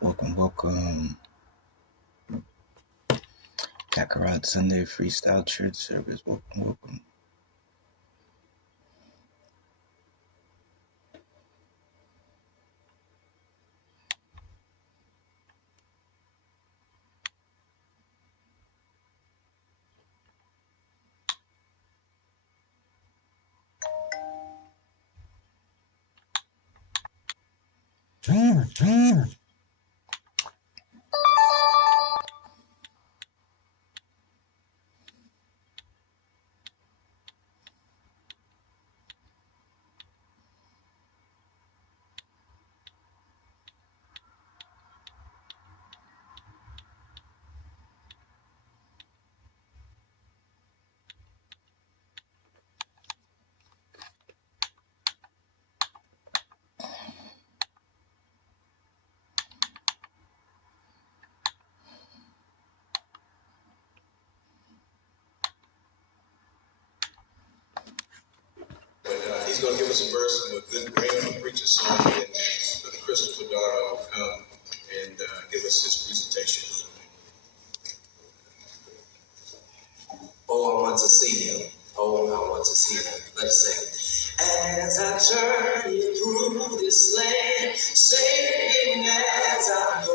Welcome. Kakarot Sunday Freestyle Church Service. Welcome. He's going to give us a verse and a good prayer and preach a song, and the Christopher Darrell will come and give us his presentation. Oh, I want to see him. Oh, I want to see him. Let's sing. As I journey through this land, singing as I go,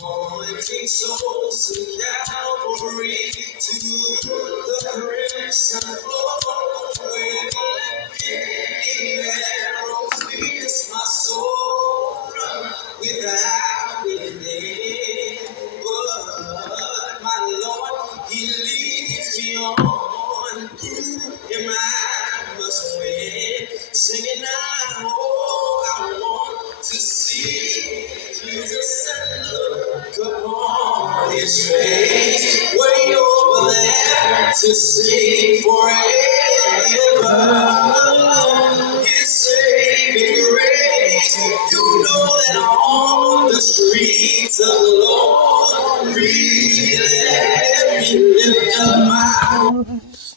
pointing souls to Calvary, to the crimson flow, where the arrows pierce my soul without within. But my Lord, He leads me on. Through Him I must win. Singing now, oh, I want to see Jesus and look upon His face. Way over there to sing forever. His saving grace. You know that on the streets of the Lord, really let me lift up my voice.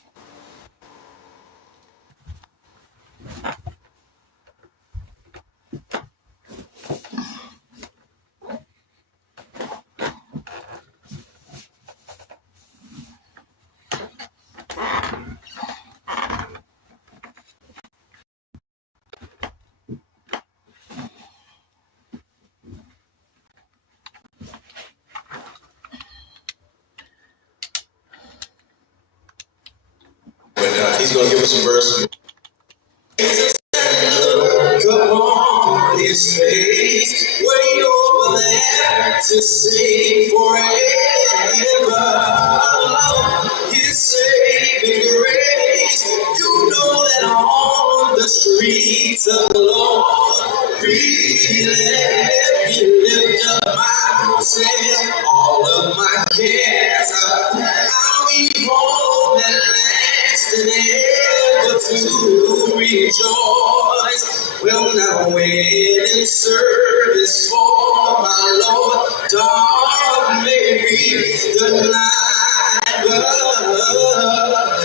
He's going to give us a verse. Come on His face, way over there to sing forever. His saving grace, you know that on the streets of the Lord, really let me lift up my voice. All of my cares, I'll be home at last and ever to rejoice. Will not wait in service for my Lord. Dark may be the night, but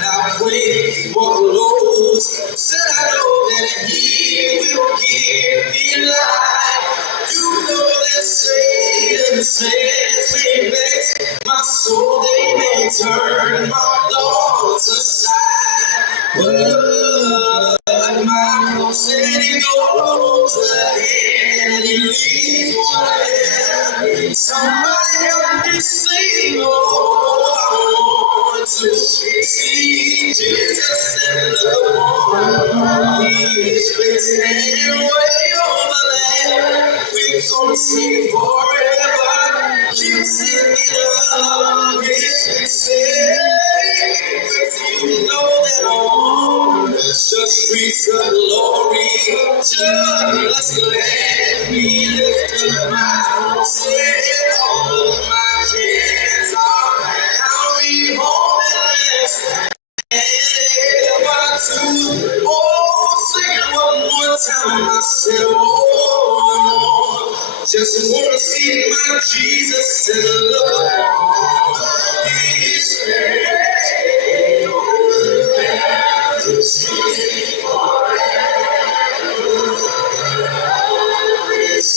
I pray for close. Said I know that He will give me life. You know that Satan says may vex my soul, they may turn my thoughts aside. But my hope said He goes ahead and He leads one. Somebody help me sing, oh, I want to see Jesus and look upon His face and way over there. We're gonna sing forever, keep singing of His face. You know that on the streets of glory, just let me lift up my voice. All of my cares are carried home and rest. Sing it one more time. I said, oh, just wanna see my Jesus and look upon His face. Over there, the streets forever. His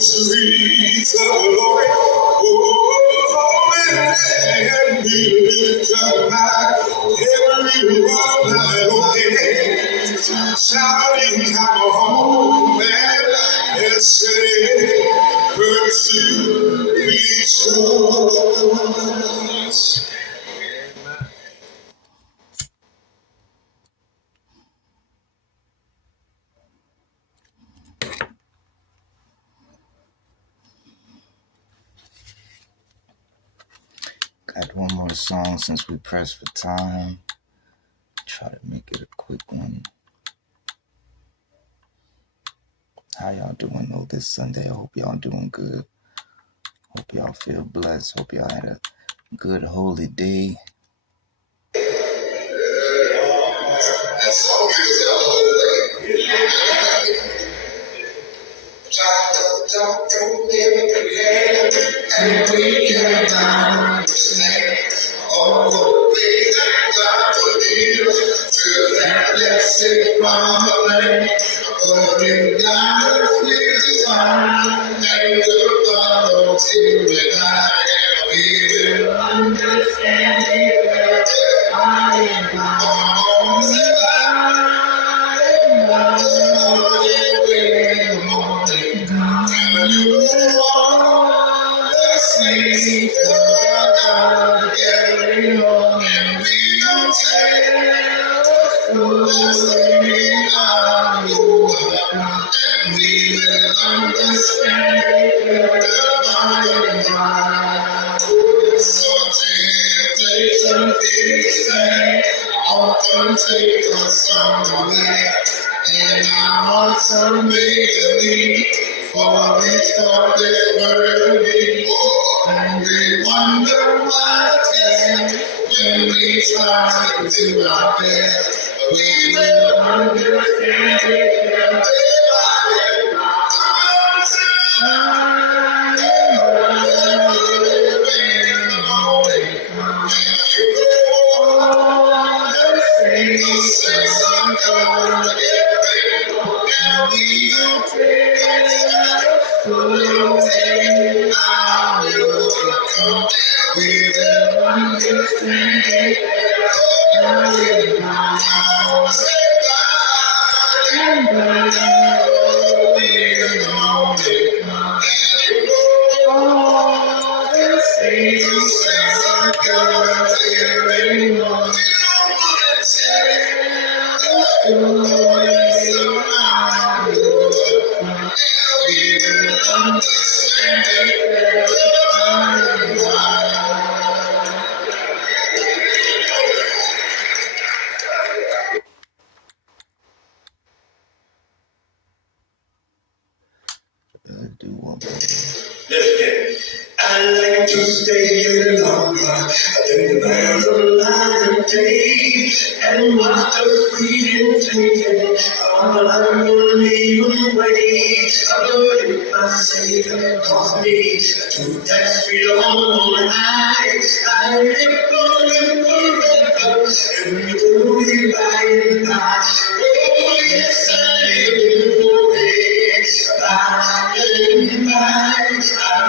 streets of glory. Oh, holy and be lifted high. Everyone that obeys, shouting, come home and let's say, pursue rejoice. Got one more song since we pressed for time. Try to make it a quick one. How y'all doing though this Sunday? I hope y'all doing good. Hope y'all feel blessed. Hope y'all had a good holy day. That song is a don't and we cannot understand all the ways that God will lead us to that blessed promised. But in God's will design, and we'll follow till we die, and we will understand it better. I am God. Take us on the way, and our hearts are made to lead, for we start this worthy, and we wonder why when we try to do our best, we will understand it better. Do one more. I like to stay here longer than the day and watch the freedom taken all I will leave away. If my Savior calls me to that sweet home I live for him forever and glory by and by. Oh yes, I live in glory by and by.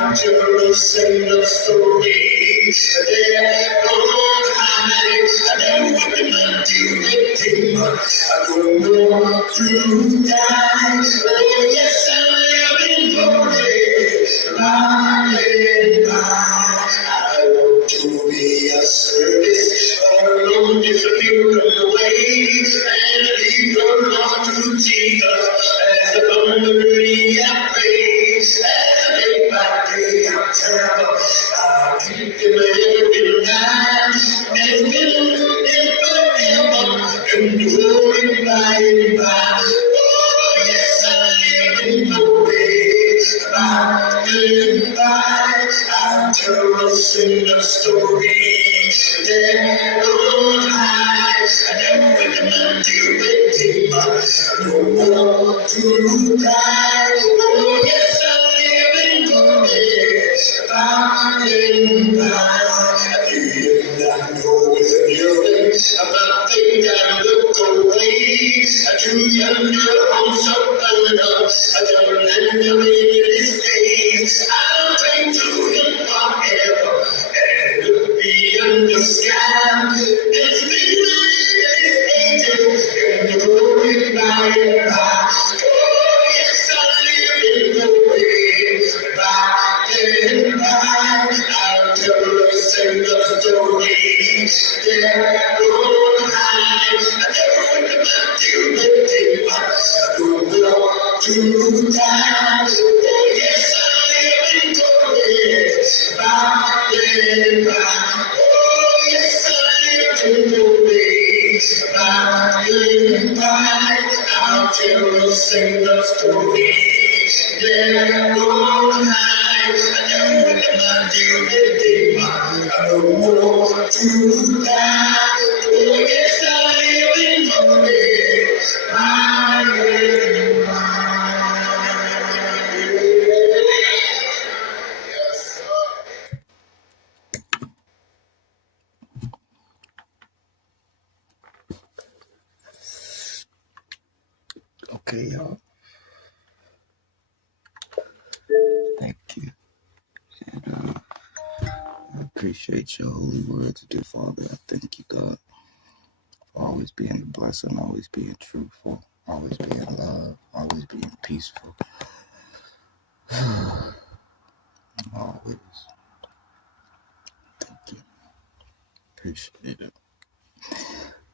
I'm just in the story there on high. I never would not do anything, I don't know to die. Oh yes, I live in glory by and by. I want to be a service alone, disappear away, and leave your lost to Jesus as abundantly I pray. As day by day I travel, I'll keep him every time, and will live forever in glory by and by. Oh yes, I live in glory by and by. I'm just in the story there on high. I never recommend you anything, no more to die. Oh yes, I live in glory by and by. I know it's a new about things that look away. To yonder house of thunder, I don't know this day. to die. Oh, yes, I live in glory. By and by. Oh, yes, I live in glory. By and by. I'll tell the sing the story. There on high. I never with my dear I don't want to die. Oh, yes, I live in glory. Okay, y'all. Thank you. And I appreciate your holy words, dear Father. I thank you, God, for always being a blessing, always being truthful, always being love, always being peaceful. Always. Thank you. Appreciate it.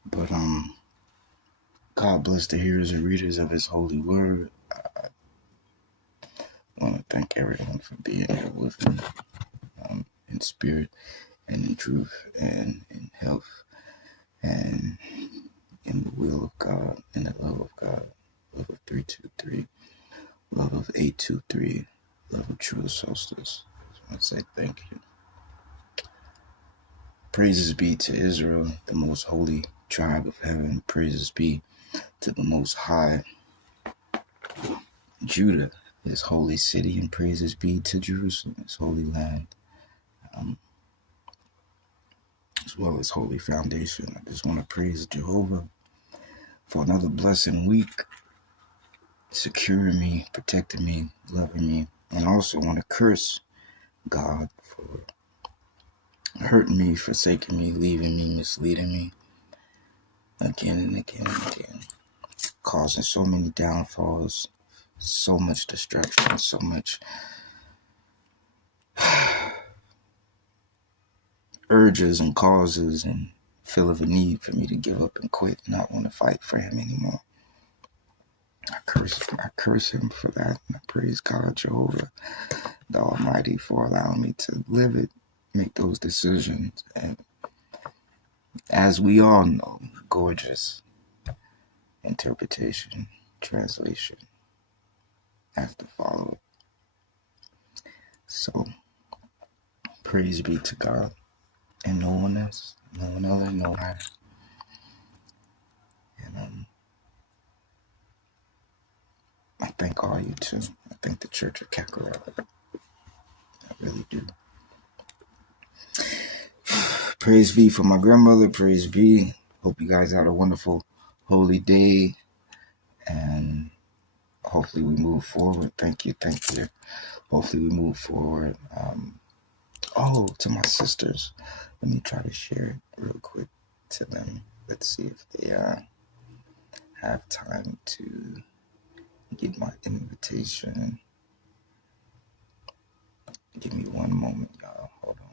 But God bless the hearers and readers of his holy word. I want to thank everyone for being here with me, in spirit and in truth and in health and in the will of God and the love of God, love of 323, love of 823, love of true solstice. I want to say thank you. Praises be to Israel, the most holy tribe of heaven. Praises be to the Most High, Judah, his holy city, and praises be to Jerusalem, his holy land, as well as holy foundation. I just want to praise Jehovah for another blessing week, securing me, protecting me, loving me, and also want to curse God for hurting me, forsaking me, leaving me, misleading me again and again and again, causing so many downfalls, so much distraction, so much urges and causes and feel of a need for me to give up and quit and not want to fight for him anymore. I curse him for that, and I praise God, Jehovah, the Almighty, for allowing me to live it, make those decisions, and as we all know, gorgeous interpretation, translation has to follow it. So, praise be to God, and no one else, no one other, no higher. And I thank all you too. I thank the Church of Kakarot. I really do. Praise be for my grandmother. Praise be. Hope you guys had a wonderful, holy day. And hopefully we move forward. Thank you. Hopefully we move forward. To my sisters. Let me try to share it real quick to them. Let's see if they have time to get my invitation. Give me one moment, y'all. Hold on.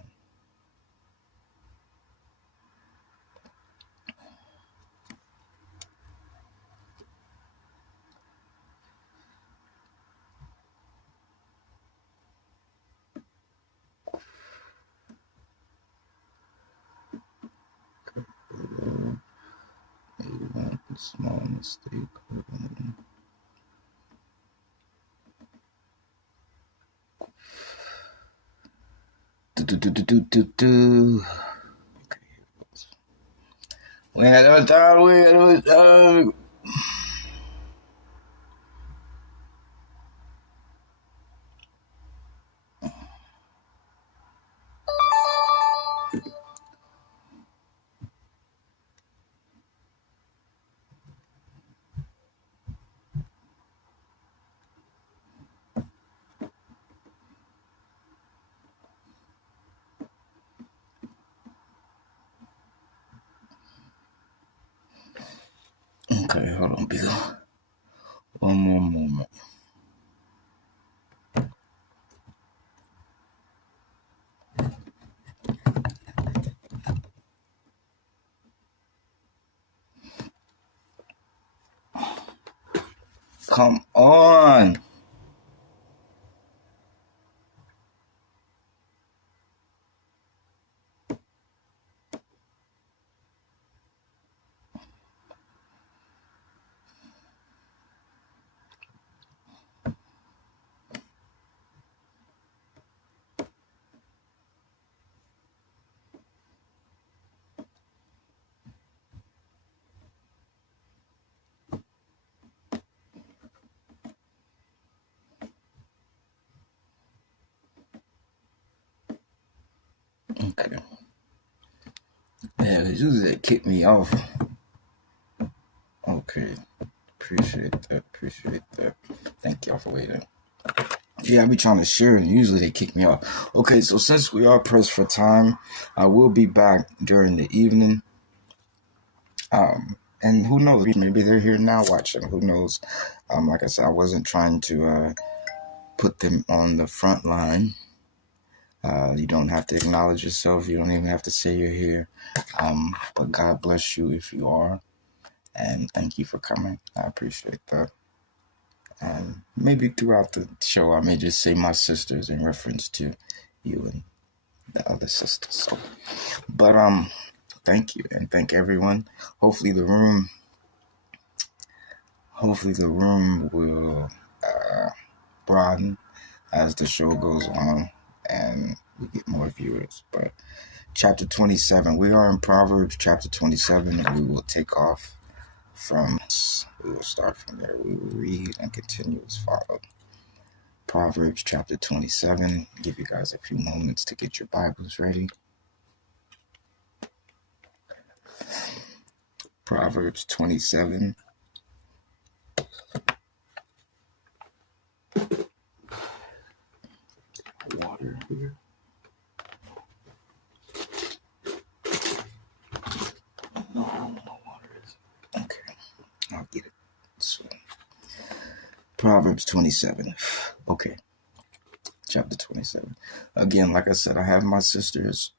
Made one small mistake. Hold on. Okay, hold on, Bill. One more moment. Come on. Okay. Yeah, usually they kick me off. Okay. Appreciate that. Thank y'all for waiting. Yeah, I be trying to share and usually they kick me off. Okay, so since we are pressed for time, I will be back during the evening. And who knows, maybe they're here now watching. Who knows? Like I said, I wasn't trying to put them on the front line. You don't have to acknowledge yourself. You don't even have to say you're here. But God bless you if you are. And thank you for coming. I appreciate that. And maybe throughout the show, I may just say my sisters in reference to you and the other sisters. So, but thank you and thank everyone. Hopefully the room will broaden as the show goes on and we get more viewers. But chapter 27, we are in Proverbs chapter 27, and we will take off from, we will start from there. We will read and continue as follows. Proverbs chapter 27. Give you guys a few moments to get your Bibles ready. Proverbs 27. Water here. No water is. Okay, I'll get it. So, Proverbs 27. Okay, chapter 27. Again, like I said, I have my sisters.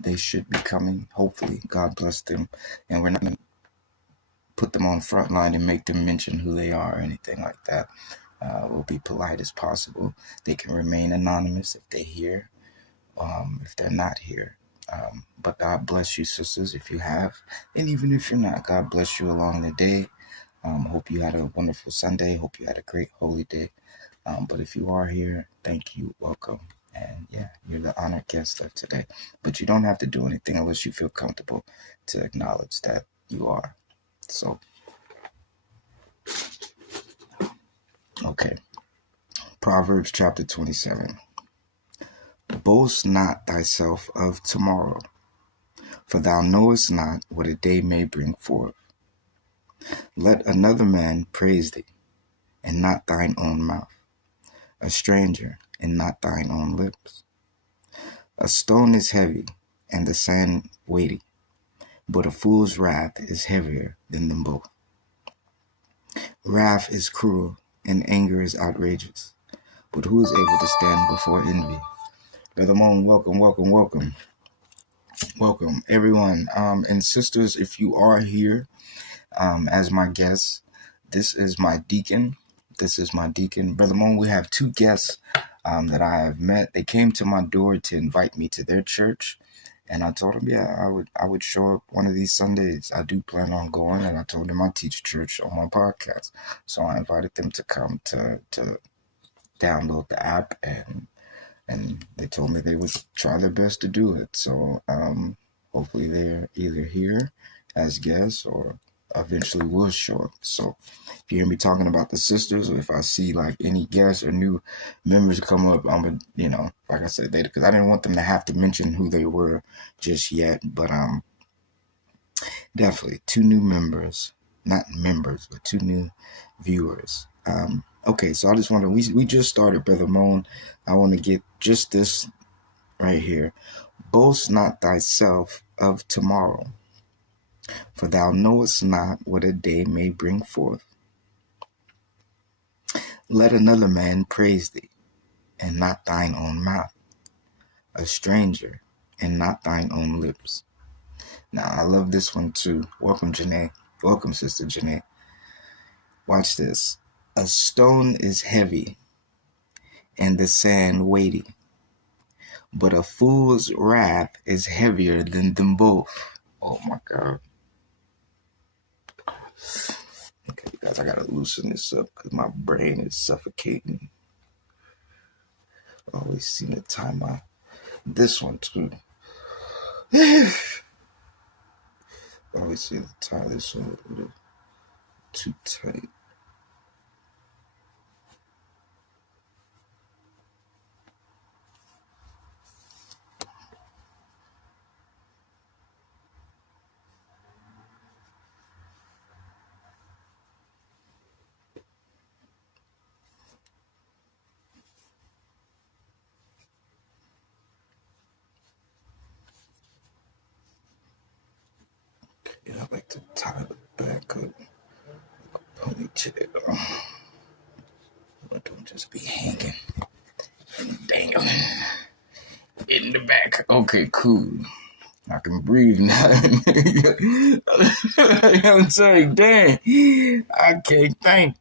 They should be coming. Hopefully, God bless them. And we're not going to put them on front line and make them mention who they are or anything like that. We'll be polite as possible. They can remain anonymous if they're here, if they're not here. But God bless you, sisters, if you have. And even if you're not, God bless you along the day. Hope you had a wonderful Sunday. Hope you had a great holy day. But if you are here, thank you. Welcome. And yeah, you're the honored guest of today. But you don't have to do anything unless you feel comfortable to acknowledge that you are. So, okay. Proverbs chapter 27. Boast not thyself of tomorrow, for thou knowest not what a day may bring forth. Let another man praise thee, and not thine own mouth, a stranger, and not thine own lips. A stone is heavy, and the sand weighty, but a fool's wrath is heavier than them both. Wrath is cruel, and anger is outrageous, but who is able to stand before envy? Brother Moan, welcome. Welcome, everyone. And sisters, if you are here as my guest, this is my deacon. Brother Moan, we have two guests that I have met. They came to my door to invite me to their church. And I told them, yeah, I would show up one of these Sundays. I do plan on going. And I told them I teach church on my podcast. So I invited them to come to download the app, and they told me they would try their best to do it. So hopefully they're either here as guests or eventually will show up. So if you hear me talking about the sisters, or if I see like any guests or new members come up, I'm gonna, like I said, because I didn't want them to have to mention who they were just yet. But definitely two new members, not members, but two new viewers. Okay, so I just want to, we just started, Brother Moan. I want to get just this right here. Boast not thyself of tomorrow, for thou knowest not what a day may bring forth. Let another man praise thee, and not thine own mouth, a stranger, and not thine own lips. Now, I love this one too. Welcome, Janae. Welcome, Sister Janae. Watch this. A stone is heavy and the sand weighty, but a fool's wrath is heavier than them both. Oh my God. Okay, guys, I gotta loosen this up because my brain is suffocating. I always seem to tie this one too. I always seem to tie this one too tight. Yeah, I like to tie the back up like a ponytail. But don't just be hanging and dangling in the back. Okay, cool. I can breathe now. I'm saying, dang, I can't think.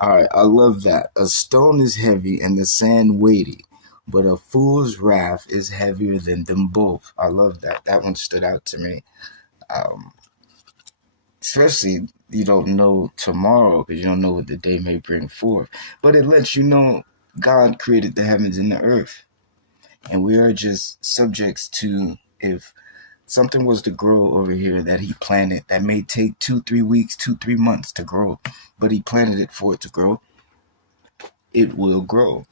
All right, I love that. A stone is heavy and the sand weighty, but a fool's wrath is heavier than them both. I love that. That one stood out to me. Especially you don't know tomorrow because you don't know what the day may bring forth. But it lets you know God created the heavens and the earth. And we are just subjects to, if something was to grow over here that he planted, that may take 2-3 weeks, 2-3 months to grow, but he planted it for it to grow, it will grow.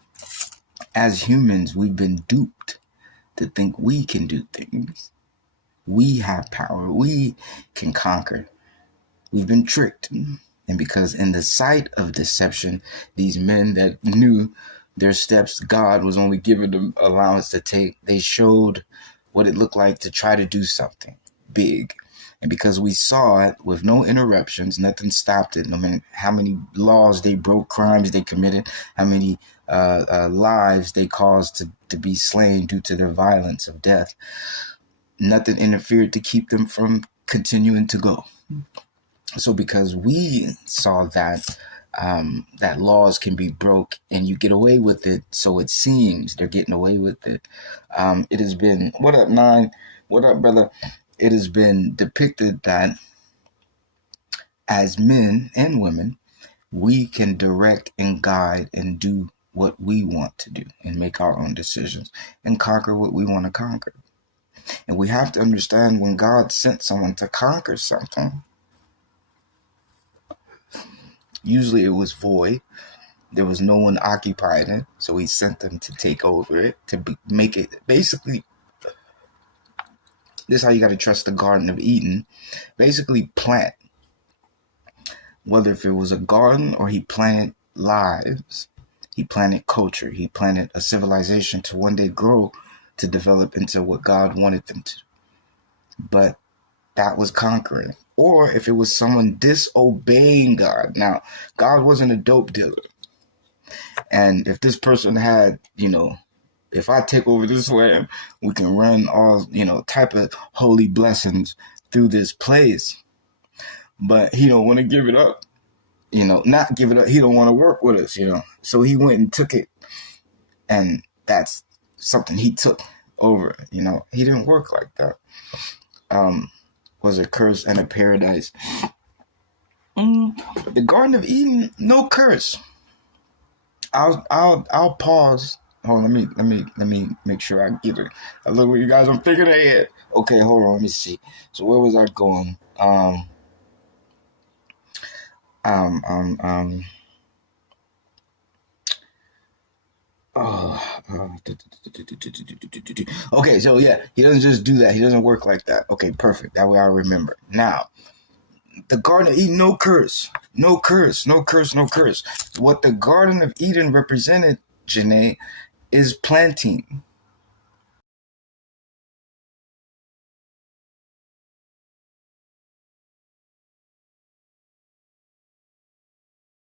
As humans, we've been duped to think we can do things. We have power. We can conquer. We've been tricked. And because in the sight of deception, these men that knew their steps, God was only giving them allowance to take, they showed what it looked like to try to do something big. And because we saw it with no interruptions, nothing stopped it, no matter how many laws they broke, crimes they committed, how many lives they caused to be slain due to their violence of death, nothing interfered to keep them from continuing to go. So because we saw that that laws can be broke and you get away with it, so it seems they're getting away with it. It has been, what up, Nine? What up, brother? It has been depicted that as men and women, we can direct and guide and do what we want to do and make our own decisions and conquer what we want to conquer. And we have to understand, when God sent someone to conquer something, usually it was void. There was no one occupying it. So he sent them to take over it, to make it basically. This is how you got to trust the Garden of Eden. Basically plant. Whether if it was a garden or he planted lives, he planted culture, he planted a civilization to one day grow, to develop into what God wanted them to. But that was conquering. Or if it was someone disobeying God. Now, God wasn't a dope dealer. And if this person had, if I take over this land, we can run all, type of holy blessings through this place. But he don't want to give it up, not give it up. He don't want to work with us, So he went and took it. And that's something he took over, He didn't work like that. Was a curse and a paradise. The Garden of Eden, no curse. I'll pause. Hold on, let me make sure I get it. I look what you guys, I'm thinking ahead. Okay, hold on, let me see. So where was I going? Okay, so yeah, he doesn't just do that. He doesn't work like that. Okay, perfect. That way I remember. Now, the Garden of Eden, no curse. No curse, no curse, no curse. What the Garden of Eden represented, Janae, is planting.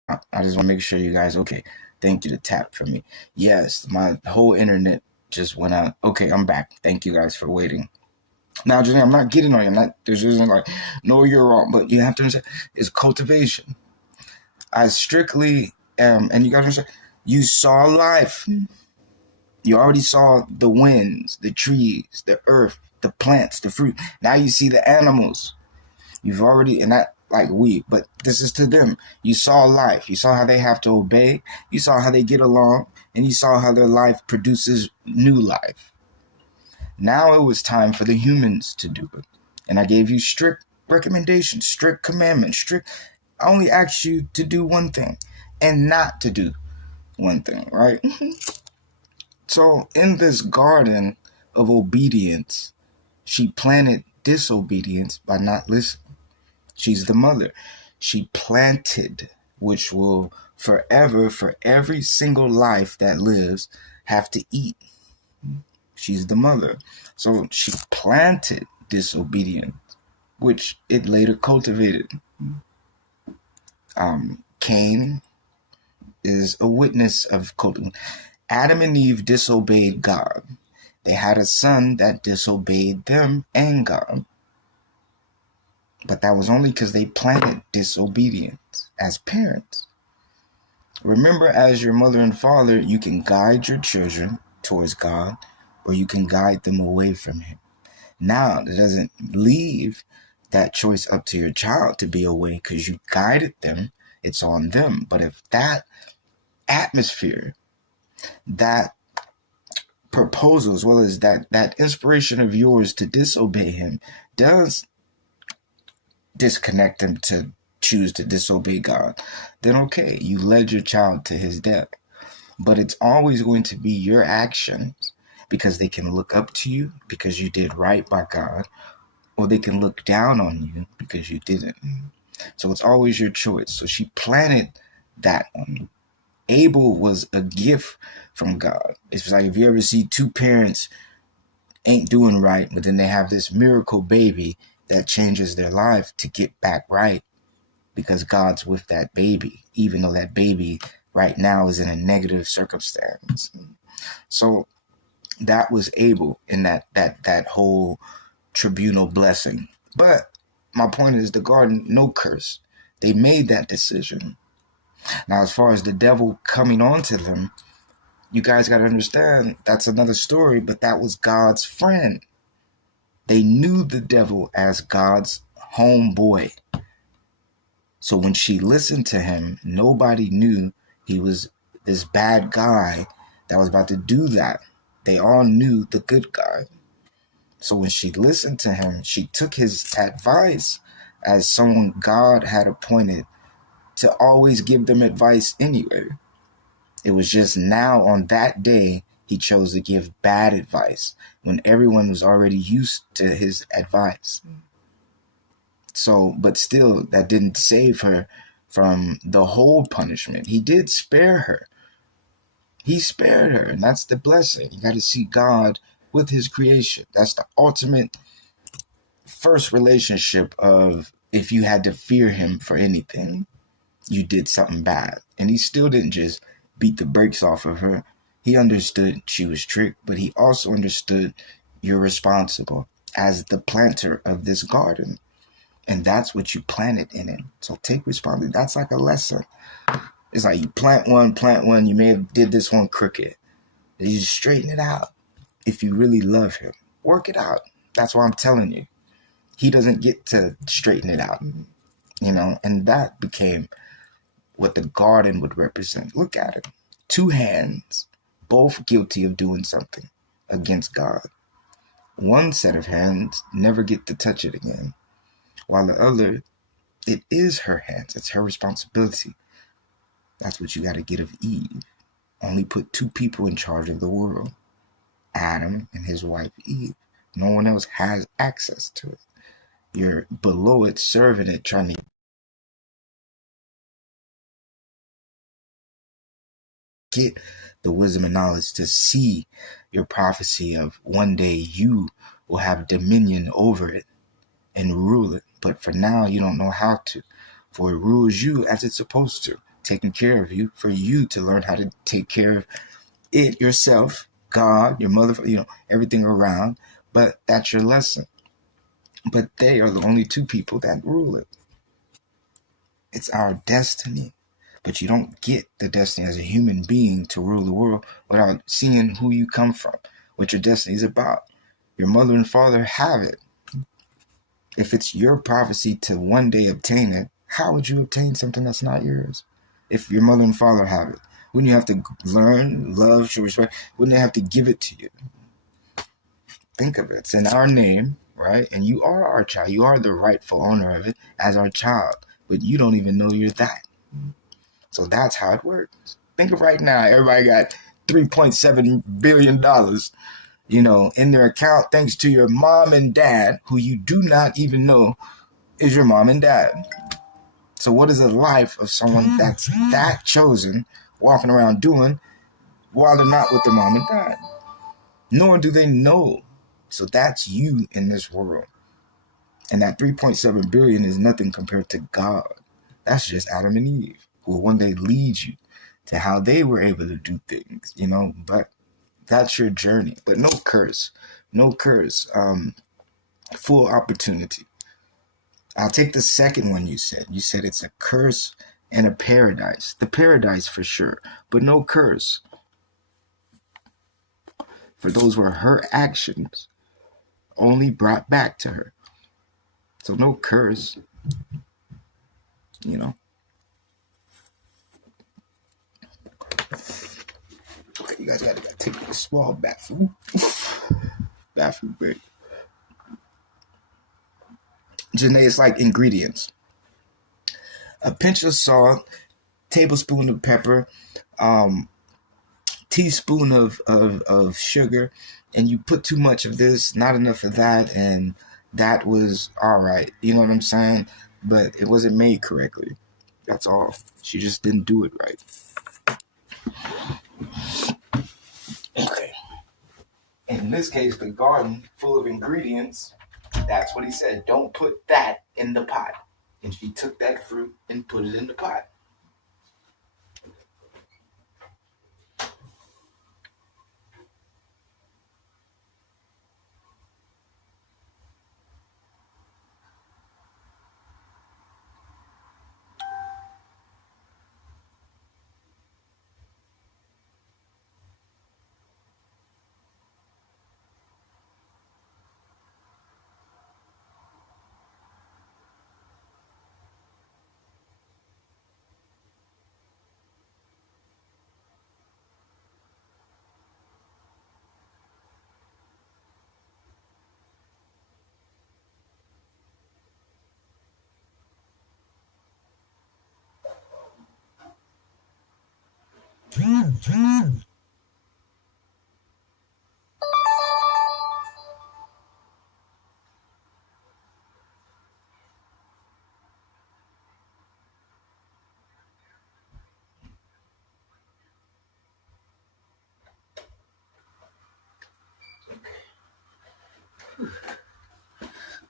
I just want to make sure you guys, okay, thank you to tap for me. Yes, my whole internet just went out. Okay, I'm back. Thank you guys for waiting. Now, Janae, I'm not getting on you. There's just like, no, you're wrong. But you have to understand, it's cultivation. I strictly and you gotta understand, you saw life. You already saw the winds, the trees, the earth, the plants, the fruit. Now you see the animals. You've already, and that, like but this is to them. You saw life. You saw how they have to obey. You saw how they get along. And you saw how their life produces new life. Now it was time for the humans to do it. And I gave you strict recommendations, strict commandments, I only asked you to do one thing and not to do one thing, right? So in this garden of obedience, she planted disobedience by not listening. She's the mother. She planted, which will forever, for every single life that lives, have to eat. She's the mother. So she planted disobedience, which it later cultivated. Cain is a witness of cultivation. Adam and Eve disobeyed God. They had a son that disobeyed them and God. But that was only because they planted disobedience as parents. Remember, as your mother and father, you can guide your children towards God, or you can guide them away from Him. Now, it doesn't leave that choice up to your child to be away because you guided them. It's on them. But if that atmosphere, that proposal, as well as that inspiration of yours to disobey Him, does disconnect them to choose to disobey God, then okay, you led your child to his death. But it's always going to be your actions, because they can look up to you because you did right by God, or they can look down on you because you didn't. So it's always your choice. So she planted that on you. Abel was a gift from God. It's like if you ever see two parents ain't doing right, but then they have this miracle baby that changes their life to get back right, because God's with that baby, even though that baby right now is in a negative circumstance. So that was Abel in that whole tribunal blessing. But my point is, the garden, no curse. They made that decision. Now, as far as the devil coming onto them, you guys got to understand, that's another story, but that was God's friend. They knew the devil as God's homeboy. So when she listened to him, nobody knew he was this bad guy that was about to do that. They all knew the good guy. So when she listened to him, she took his advice as someone God had appointed to always give them advice anyway. It was just now on that day he chose to give bad advice when everyone was already used to his advice. So, but still, that didn't save her from the whole punishment. He did spare her. He spared her, and that's the blessing. You got to see God with his creation. That's the ultimate first relationship of, if you had to fear him for anything, you did something bad. And he still didn't just beat the brakes off of her. He understood she was tricked, but he also understood you're responsible as the planter of this garden. And that's what you planted in it. So take responsibility. That's like a lesson. It's like you plant one. You may have did this one crooked. You just straighten it out. If you really love him, work it out. That's why I'm telling you. He doesn't get to straighten it out, and that became what the garden would represent. Look at it. Two hands, both guilty of doing something against God. One set of hands never get to touch it again, while the other, it is her hands. It's her responsibility. That's what you got to get of Eve. Only put two people in charge of the world, Adam and his wife Eve. No one else has access to it. You're below it, serving it, trying to get the wisdom and knowledge to see your prophecy of one day you will have dominion over it and rule it. But for now, you don't know how to. For it rules you as it's supposed to, taking care of you, for you to learn how to take care of it yourself, God, your mother, everything around. But that's your lesson. But they are the only two people that rule it. It's our destiny. But you don't get the destiny as a human being to rule the world without seeing who you come from, what your destiny is about. Your mother and father have it. If it's your prophecy to one day obtain it, how would you obtain something that's not yours? If your mother and father have it, wouldn't you have to learn, love, show respect? Wouldn't they have to give it to you? Think of it. It's in our name, right? And you are our child. You are the rightful owner of it as our child. But you don't even know you're that. So that's how it works. Think of right now, everybody got $3.7 billion, in their account thanks to your mom and dad, who you do not even know is your mom and dad. So what is the life of someone that's that chosen walking around doing while they're not with their mom and dad? Nor do they know. So that's you in this world. And that 3.7 billion is nothing compared to God. That's just Adam and Eve, who will one day lead you to how they were able to do things, but that's your journey. But no curse. Full opportunity. I'll take the second one you said. You said it's a curse and a paradise. The paradise for sure, but no curse. For those were her actions only brought back to her. So no curse, Okay, you guys gotta take a small bathroom break. Janae, it's like ingredients. A pinch of salt, tablespoon of pepper, teaspoon of sugar, and you put too much of this, not enough of that, and that was all right. You know what I'm saying? But it wasn't made correctly. That's all. She just didn't do it right. Okay. In this case, the garden full of ingredients, that's what he said. Don't put that in the pot. And she took that fruit and put it in the pot.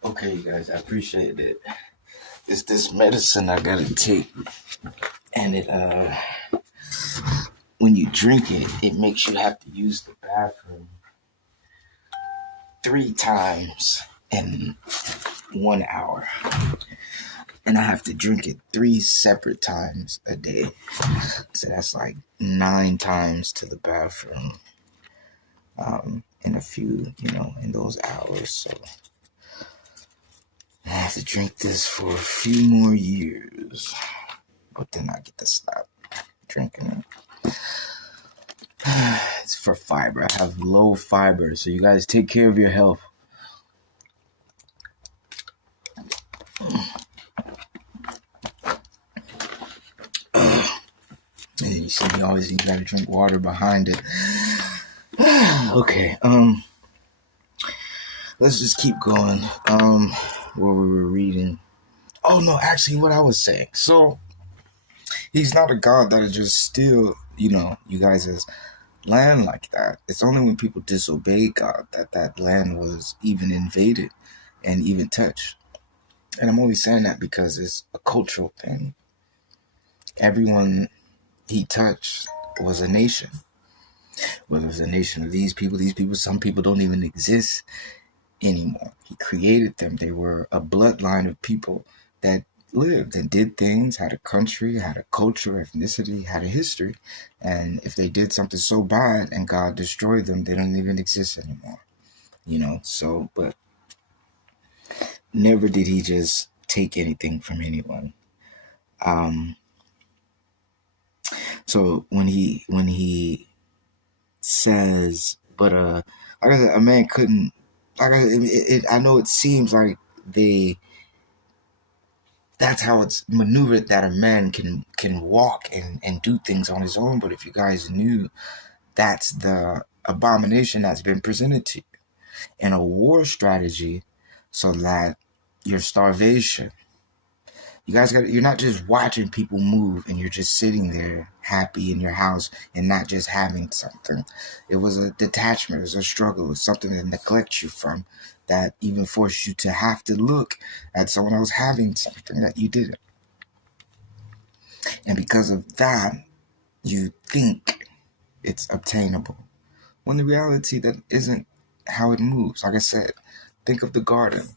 Okay, you guys, I appreciate it. It's this medicine I gotta take, and it when you drink it, it makes you have to use the bathroom 3 times in 1 hour, and I have to drink it 3 separate times a day. So that's like 9 times to the bathroom, in a few, in those hours. So I have to drink this for a few more years, but then I get to stop drinking it. It's for fiber. I have low fiber, so you guys take care of your health. And you see me always, you gotta drink water behind it. Okay, let's just keep going. Where we were reading. Oh no, actually what I was saying. So he's not a God that'll just steal, you guys' land like that. It's only when people disobey God that land was even invaded and even touched. And I'm only saying that because it's a cultural thing. Everyone he touched was a nation. Whether it was a nation of these people, some people don't even exist anymore. He created them. They were a bloodline of people that lived and did things, had a country, had a culture, ethnicity, had a history. And if they did something so bad and God destroyed them, they don't even exist anymore. So, but never did he just take anything from anyone. So when he says, but like I said, a man couldn't. I know it seems like that's how it's maneuvered, that a man can walk and do things on his own. But if you guys knew, that's the abomination that's been presented to you in a war strategy, so that your starvation. You're not just watching people move and you're just sitting there happy in your house and not just having something. It was a detachment, it was a struggle, it was something that neglects you from, that even forced you to have to look at someone else having something that you didn't. And because of that, you think it's obtainable, when the reality that isn't how it moves. Like I said, think of the garden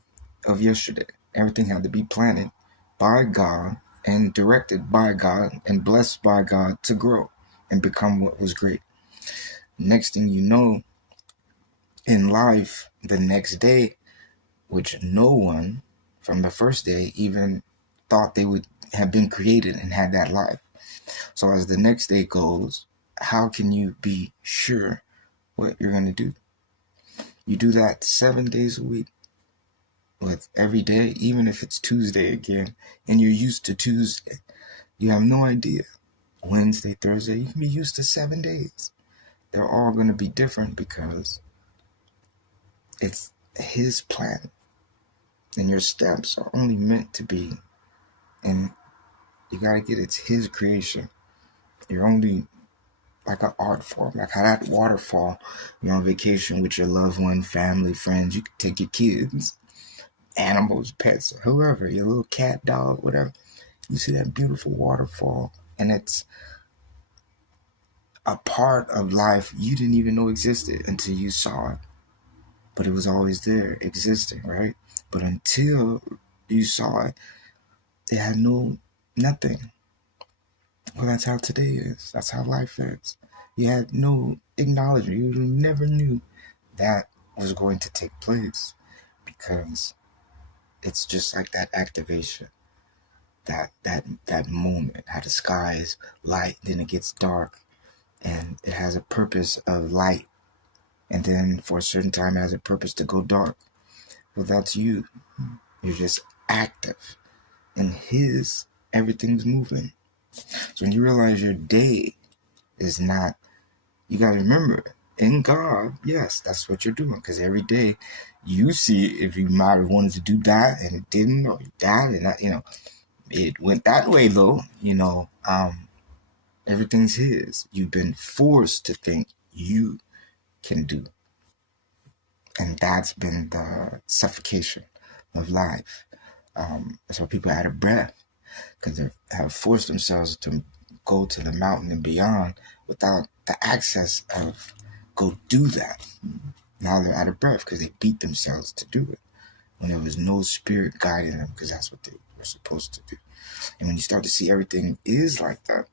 of yesterday. Everything had to be planted by God and directed by God and blessed by God to grow and become what was great. Next thing you know, in life, the next day, which no one from the first day even thought they would have been created and had that life. So as the next day goes, how can you be sure what you're going to do? You do that 7 days a week, with every day, even if it's Tuesday again, and you're used to Tuesday. You have no idea. Wednesday, Thursday, you can be used to 7 days. They're all going to be different because it's his plan. And your steps are only meant to be, and you got to get it's his creation. You're only like an art form, like how that waterfall, you're on vacation with your loved one, family, friends, you can take your kids, animals, pets, whoever, your little cat, dog, whatever. You see that beautiful waterfall, and it's a part of life you didn't even know existed until you saw it. But it was always there, existing, right? But until you saw it, it had nothing. Well, that's how today is. That's how life is. You had no acknowledgement. You never knew that was going to take place, because it's just like that activation, that moment, how the sky is light, then it gets dark, and it has a purpose of light, and then for a certain time it has a purpose to go dark. Well, that's you. You're just active. In his, everything's moving. So when you realize your day is not, you got to remember, in God, yes, that's what you're doing. Because every day you see if you might have wanted to do that and it didn't, or you died and that, it went that way though, everything's his. You've been forced to think you can do. And that's been the suffocation of life. That's why people are out of breath, because they have forced themselves to go to the mountain and beyond without the access of go do that. Now they're out of breath because they beat themselves to do it when there was no spirit guiding them, because that's what they were supposed to do. And when you start to see everything is like that,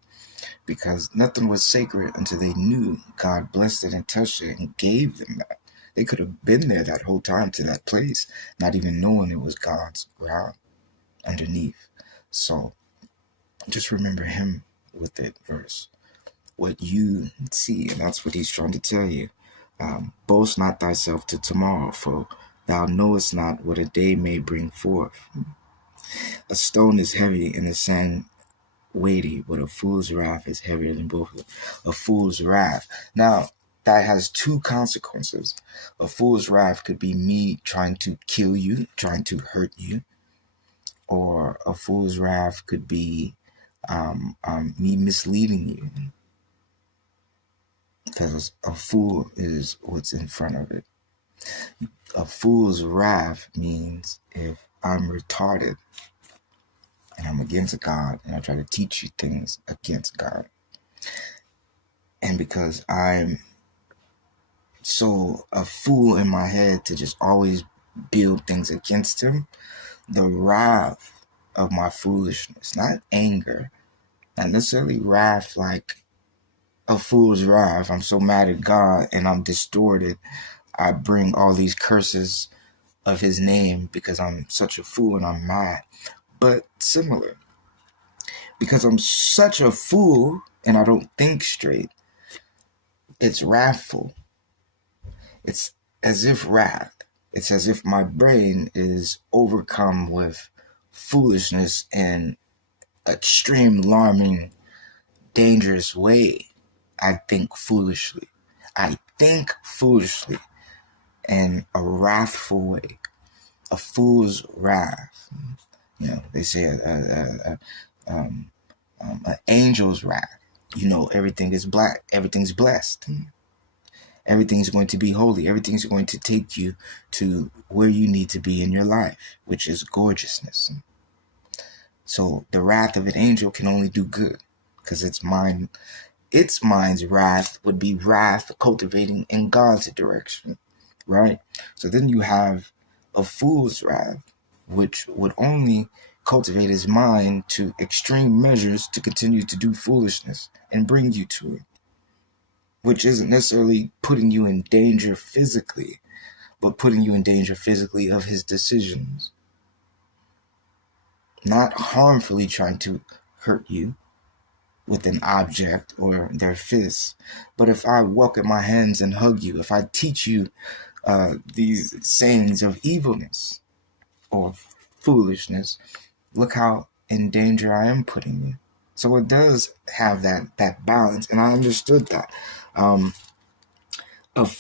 because nothing was sacred until they knew God blessed it and touched it and gave them that. They could have been there that whole time to that place, not even knowing it was God's ground underneath. So just remember him with that verse. What you see, and that's what he's trying to tell you. Boast not thyself to tomorrow, for thou knowest not what a day may bring forth. A stone is heavy and the sand weighty, but a fool's wrath is heavier than both of them. A fool's wrath. Now, that has two consequences. A fool's wrath could be me trying to kill you, trying to hurt you. Or a fool's wrath could be me misleading you. Because a fool is what's in front of it. A fool's wrath means if I'm retarded and I'm against God and I try to teach you things against God, and because I'm so a fool in my head to just always build things against him, the wrath of my foolishness. Not anger, not necessarily wrath like a fool's wrath. I'm so mad at God and I'm distorted. I bring all these curses of his name because I'm such a fool and I'm mad. But similar, because I'm such a fool and I don't think straight, it's wrathful. It's as if wrath. It's as if my brain is overcome with foolishness in extreme, alarming, dangerous way. I think foolishly. I think foolishly in a wrathful way. A fool's wrath. You know, they say an angel's wrath. You know, everything is black. Everything's blessed. Everything's going to be holy. Everything's going to take you to where you need to be in your life, which is gorgeousness. So the wrath of an angel can only do good because its mind's wrath would be wrath cultivating in God's direction, right? So then you have a fool's wrath, which would only cultivate his mind to extreme measures to continue to do foolishness and bring you to it, which isn't necessarily putting you in danger physically, but putting you in danger physically of his decisions. Not harmfully trying to hurt you with an object or their fists, but if I walk at my hands and hug you, if I teach you these sayings of evilness or foolishness, look how in danger I am putting you. So it does have that balance, and I understood that. A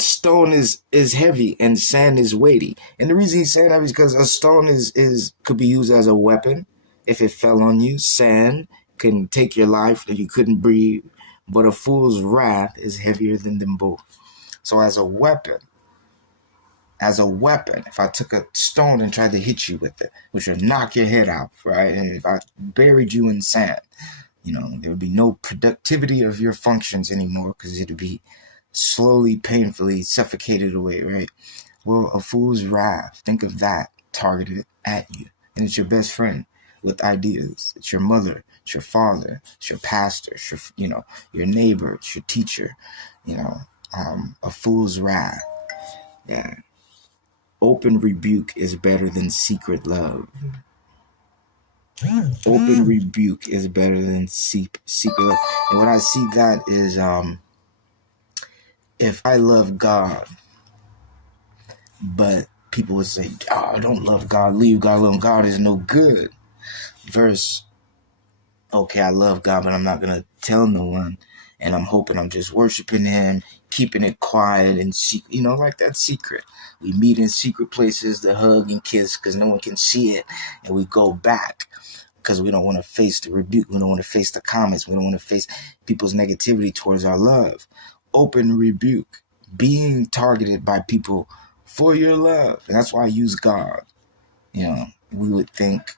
stone is heavy and sand is weighty. And the reason he's saying that is because a stone could be used as a weapon. If it fell on you, sand can take your life and you couldn't breathe. But a fool's wrath is heavier than them both. So as a weapon, if I took a stone and tried to hit you with it, which would knock your head out, right? And if I buried you in sand, there would be no productivity of your functions anymore because it would be slowly, painfully suffocated away, right? Well, a fool's wrath, think of that targeted at you. And it's your best friend with ideas. It's your mother, it's your father, it's your pastor, it's your neighbor, it's your teacher. A fool's wrath. Yeah. Open rebuke is better than secret love. Open rebuke is better than secret love. And what I see that is, if I love God, but people would say, I don't love God, leave God alone, God is no good. Verse, okay, I love God, but I'm not going to tell no one. And I'm hoping I'm just worshiping him, keeping it quiet and like that secret. We meet in secret places to hug and kiss because no one can see it. And we go back because we don't want to face the rebuke. We don't want to face the comments. We don't want to face people's negativity towards our love. Open rebuke, being targeted by people for your love. And that's why I use God. We would think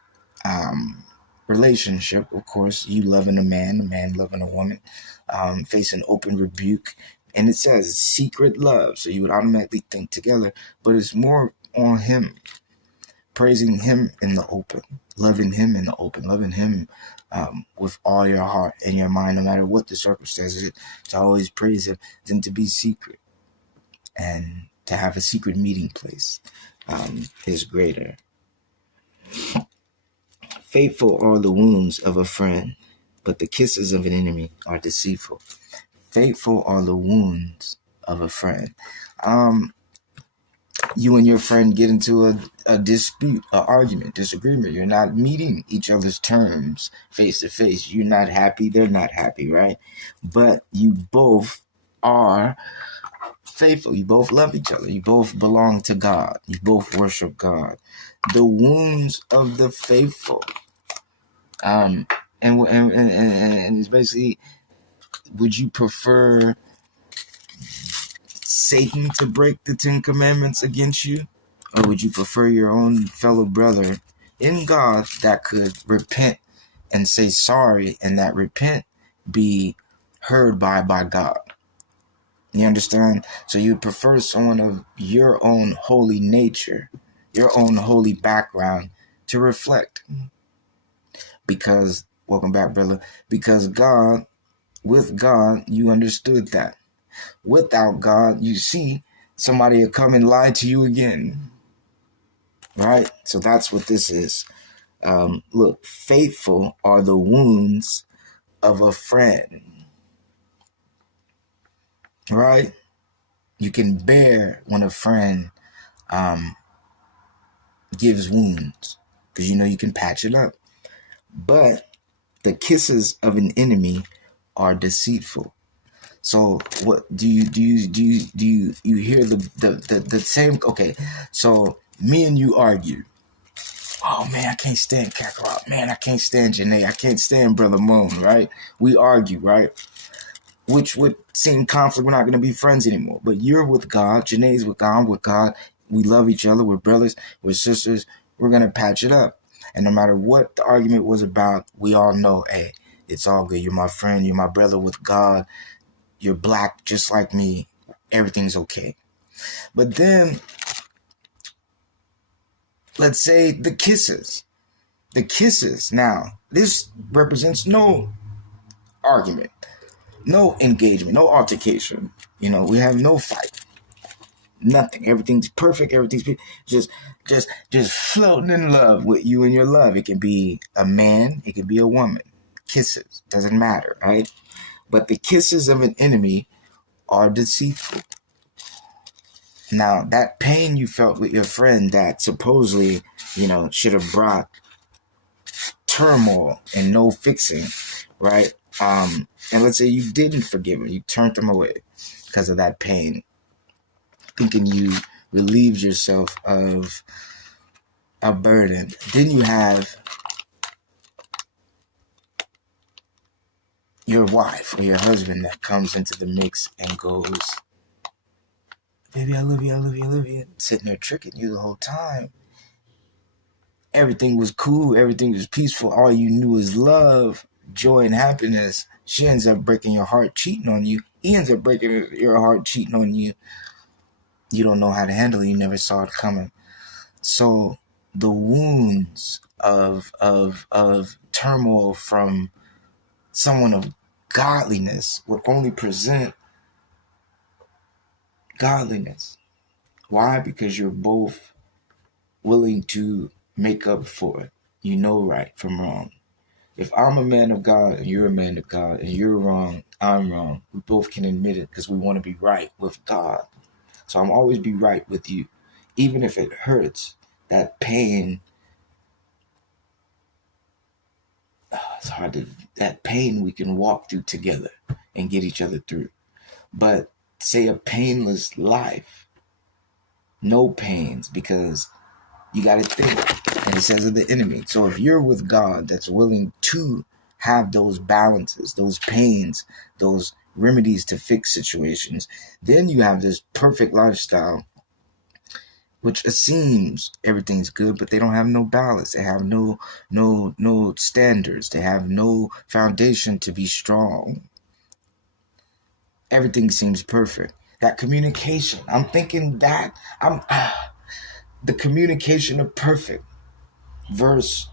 relationship, of course, you loving a man loving a woman, facing open rebuke. And it says secret love. So you would automatically think together, but it's more on him, praising him in the open, loving him in the open, loving him with all your heart and your mind, no matter what the circumstances, to always praise him, than to be secret. And to have a secret meeting place is greater. Faithful are the wounds of a friend, but the kisses of an enemy are deceitful. Faithful are the wounds of a friend. You and your friend get into a dispute, an argument, disagreement. You're not meeting each other's terms face to face. You're not happy. They're not happy, right? But you both are faithful. You both love each other. You both belong to God. You both worship God. The wounds of the faithful. And it's basically, would you prefer Satan to break the 10 Commandments against you? Or would you prefer your own fellow brother in God that could repent and say sorry, and that repent be heard by God? You understand? So you prefer someone of your own holy nature, your own holy background, to reflect. Because, welcome back, brother, because God, with God, you understood that. Without God, you see, somebody will come and lie to you again. Right? So that's what this is. Look, faithful are the wounds of a friend. Right? You can bear when a friend gives wounds, because you know you can patch it up. But the kisses of an enemy are deceitful. So what do you hear the same? Okay, so me and you argue. Oh man, I can't stand Kakarot. Man, I can't stand Janae. I can't stand Brother Moon. Right? We argue, right? Which would seem conflict. We're not going to be friends anymore. But you're with God. Janae's with God. I'm with God. We love each other. We're brothers. We're sisters. We're going to patch it up. And no matter what the argument was about, we all know, hey, it's all good. You're my friend. You're my brother with God. You're black just like me. Everything's okay. But then, let's say the kisses. The kisses. Now, this represents no argument, no engagement, no altercation. You know, we have no fight. Nothing. Everything's perfect. Everything's just floating in love with you and your love. It can be a man. It can be a woman. Kisses. Doesn't matter, right? But the kisses of an enemy are deceitful. Now, that pain you felt with your friend that supposedly, you know, should have brought turmoil and no fixing, right? And let's say you didn't forgive him. You turned them away because of that pain, thinking you relieved yourself of a burden. Then you have your wife or your husband that comes into the mix and goes, baby, I love you, I love you, I love you. Sitting there tricking you the whole time. Everything was cool. Everything was peaceful. All you knew was love, joy, and happiness. She ends up breaking your heart, cheating on you. He ends up breaking your heart, cheating on you. You don't know how to handle it. You never saw it coming. So the wounds of turmoil from someone of godliness would only present godliness. Why? Because you're both willing to make up for it. You know right from wrong. If I'm a man of God and you're a man of God and you're wrong, I'm wrong, we both can admit it because we want to be right with God. So I'm always be right with you. Even if it hurts, that pain, it's hard to, that pain we can walk through together and get each other through. But say a painless life, no pains, because you got to think, and it says of the enemy. So if you're with God that's willing to have those balances, those pains, those remedies to fix situations, then you have this perfect lifestyle, which it seems everything's good, but they don't have no balance. They have no standards. They have no foundation to be strong. Everything seems perfect. That communication, I'm thinking that the communication of perfect verse.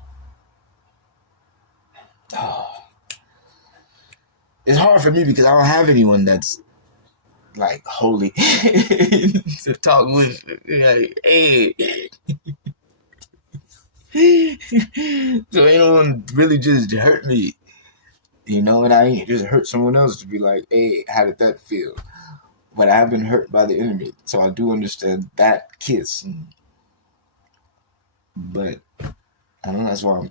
It's hard for me because I don't have anyone that's like holy to talk with. Like, hey. So anyone really just hurt me, you know, and I just hurt someone else to be like, hey, how did that feel? But I have been hurt by the enemy, so I do understand that kiss. But I don't know, that's why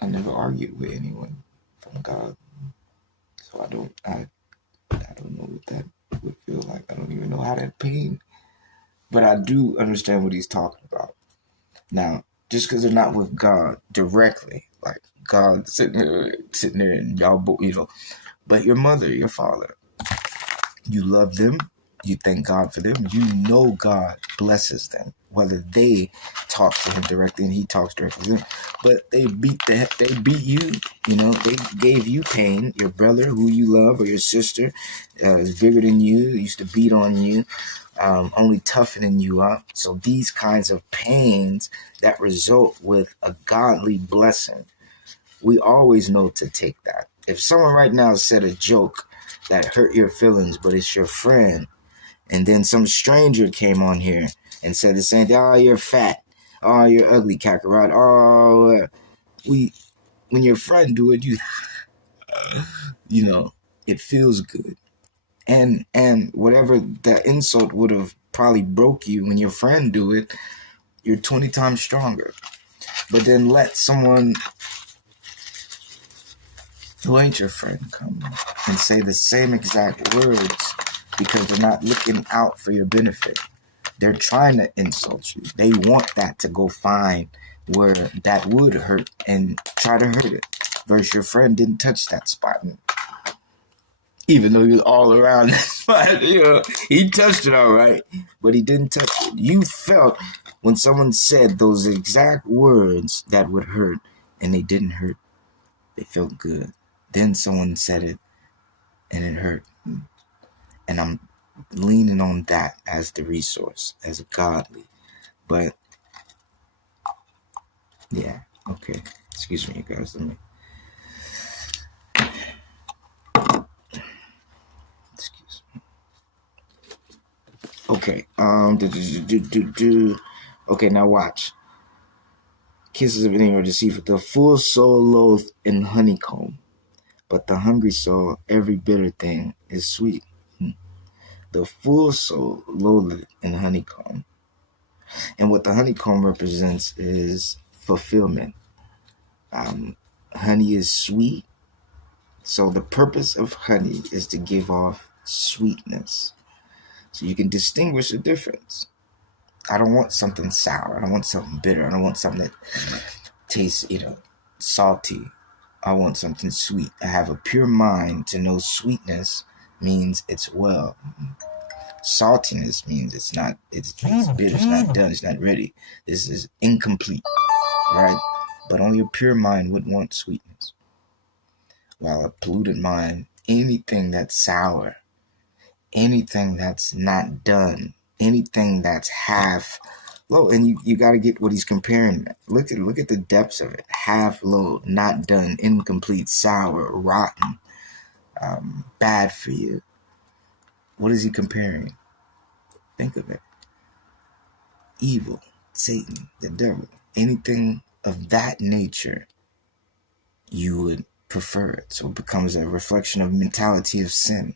I never argued with anyone from God. So I don't know what that would feel like. I don't even know how that pain. But I do understand what he's talking about. Now, just because they're not with God directly, like God sitting there and y'all both, you know, but your mother, your father, you love them, you thank God for them, you know God blesses them whether they talk to him directly and he talks directly to them. But they beat you. You know, they gave you pain. Your brother, who you love, or your sister, is bigger than you. Used to beat on you, only toughening you up. So these kinds of pains that result with a godly blessing, we always know to take that. If someone right now said a joke that hurt your feelings, but it's your friend, and then some stranger came on here and said the same thing, oh, you're fat, oh, you're ugly, Kakarot, oh, when your friend do it, you know, it feels good. And whatever the insult would have probably broke you, when your friend do it, you're 20 times stronger. But then let someone who ain't your friend come and say the same exact words because they're not looking out for your benefit. They're trying to insult you. They want that to go find where that would hurt and try to hurt it. Versus your friend didn't touch that spot. Even though he was all around that spot, you know, he touched it all right, but he didn't touch it. You felt when someone said those exact words that would hurt, and they didn't hurt. They felt good. Then someone said it, and it hurt. And I'm leaning on that as the resource, as a godly. But, yeah, okay. Excuse me, you guys. Let me... Excuse me. Okay. Okay, now watch. Kisses of anyone deceitful. The full soul loath in honeycomb, but the hungry soul, every bitter thing is sweet. The full soul loatheth in honeycomb. And what the honeycomb represents is fulfillment. Honey is sweet. So the purpose of honey is to give off sweetness. So you can distinguish the difference. I don't want something sour. I don't want something bitter. I don't want something that tastes, salty. I want something sweet. I have a pure mind to know sweetness means it's well. Saltiness means it's bitter, it's not done, it's not ready. This is incomplete, right? But only a pure mind would want sweetness. While a polluted mind, anything that's sour, anything that's not done, anything that's half low, and you got to get what he's comparing. Look at the depths of it. Half low, not done, incomplete, sour, rotten, bad for you. What is he comparing? Think of it. Evil, Satan, the devil, anything of that nature, you would prefer it. So it becomes a reflection of mentality of sin.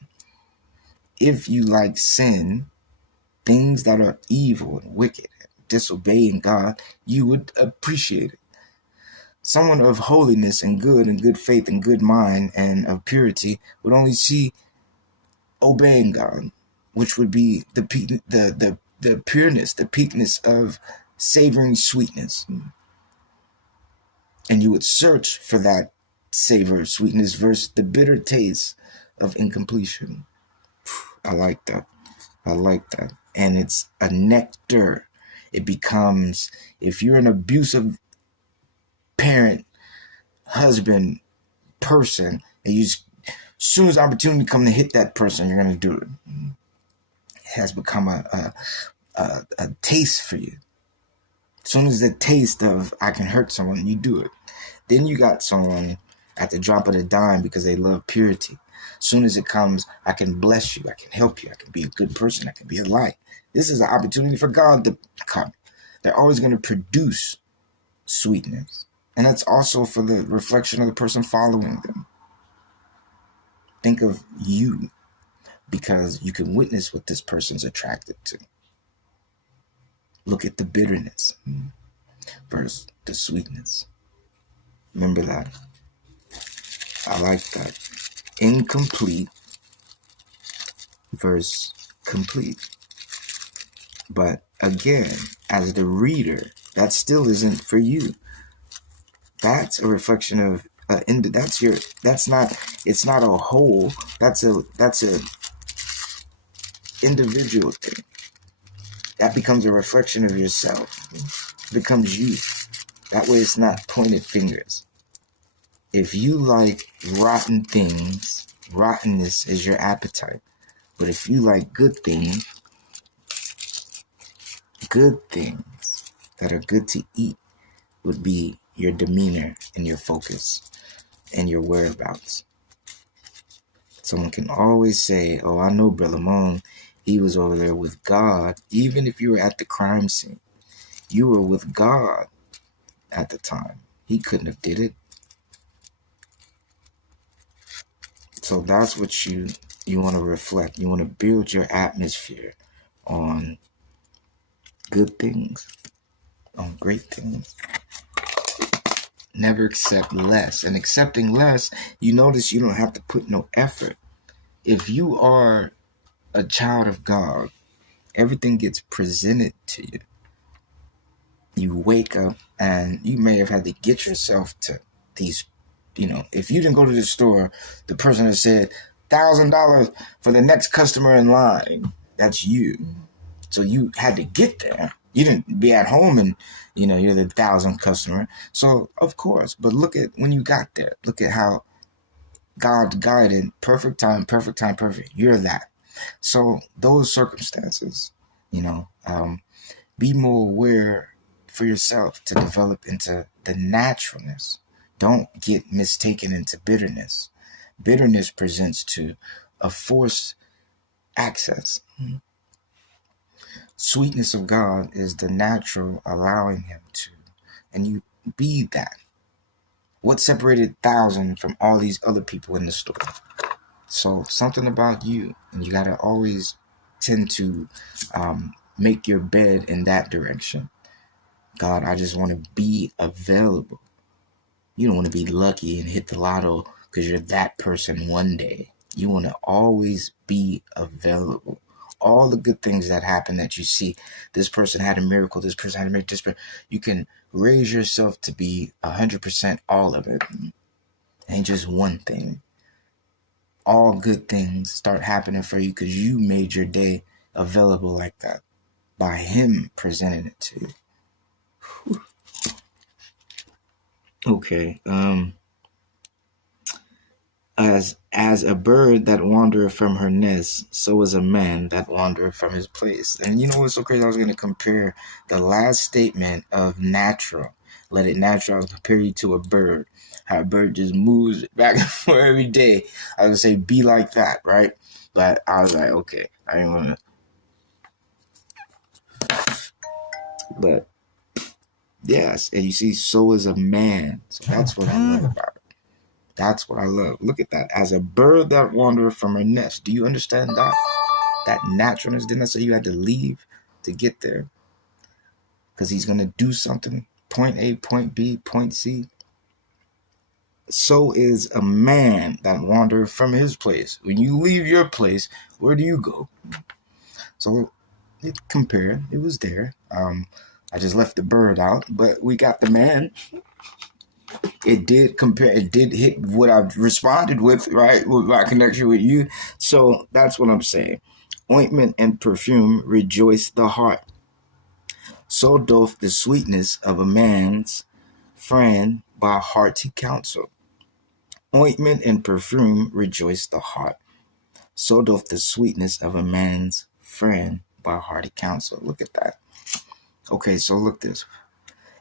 If you like sin, things that are evil and wicked, disobeying God, you would appreciate it. Someone of holiness and good faith and good mind and of purity would only see obeying God, which would be the pureness, the peakness of savoring sweetness. And you would search for that savor of sweetness versus the bitter taste of incompletion. I like that. And it's a nectar. It becomes, if you're an abusive parent, husband, person, and you just, as soon as opportunity comes to hit that person, you're going to do it. It has become a taste for you. As soon as the taste of I can hurt someone, you do it. Then you got someone at the drop of the dime because they love purity. As soon as it comes, I can bless you, I can help you, I can be a good person, I can be a light. This is an opportunity for God to come. They're always going to produce sweetness. And that's also for the reflection of the person following them. Think of you, because you can witness what this person's attracted to. Look at the bitterness versus the sweetness. Remember that. I like that. Incomplete versus complete. But again, as the reader, that still isn't for you. That's a reflection of it's not a whole, that's a individual thing. That becomes a reflection of yourself. It becomes you. That way it's not pointed fingers. If you like rotten things, rottenness is your appetite. But if you like good things that are good to eat would be your demeanor and your focus and your whereabouts. Someone can always say, oh, I know Brother Moan, he was over there with God. Even if you were at the crime scene, you were with God at the time. He couldn't have did it. So that's what you want to reflect. You want to build your atmosphere on good things, on great things. Never accept less. And accepting less, you notice you don't have to put no effort. If you are a child of God, everything gets presented to you. You wake up and you may have had to get yourself to these, if you didn't go to the store, the person that said $1,000 for the next customer in line, that's you. So you had to get there. You didn't be at home and, you're the 1,000th customer. So, of course, but look at when you got there. Look at how God guided, perfect time, perfect. You're that. So those circumstances, be more aware for yourself to develop into the naturalness. Don't get mistaken into bitterness. Bitterness presents to a forced access. Sweetness of God is the natural allowing him to, and you be that. What separated 1,000 from all these other people in the store? So something about you, and you got to always tend to make your bed in that direction. God, I just want to be available. You don't want to be lucky and hit the lotto because you're that person one day. You want to always be available. All the good things that happen that you see, this person had a miracle, this person had a miracle, you can raise yourself to be 100% all of it. Ain't just one thing. All good things start happening for you because you made your day available like that by him presenting it to you. Whew. Okay. As a bird that wandereth from her nest, so is a man that wandereth from his place. And you know what's so crazy? I was going to compare the last statement of natural. Let it natural. I was compare you to a bird. How a bird just moves back and forth every day. I would say be like that, right? But I was like, okay, I didn't want to. But yes, and you see, so is a man. So that's what I love about it. That's what I love. Look at that. As a bird that wandereth from her nest. Do you understand that? That naturalness. Didn't I say you had to leave to get there? Because he's going to do something. Point A, point B, point C. So is a man that wandereth from his place. When you leave your place, where do you go? So it compared. It was there. I just left the bird out. But we got the man. It did compare. It did hit what I responded with, right? With my connection with you. So that's what I'm saying. Ointment and perfume rejoice the heart. So doth the sweetness of a man's friend by hearty counsel. Ointment and perfume rejoice the heart. So doth the sweetness of a man's friend by hearty counsel. Look at that. Okay, so look this.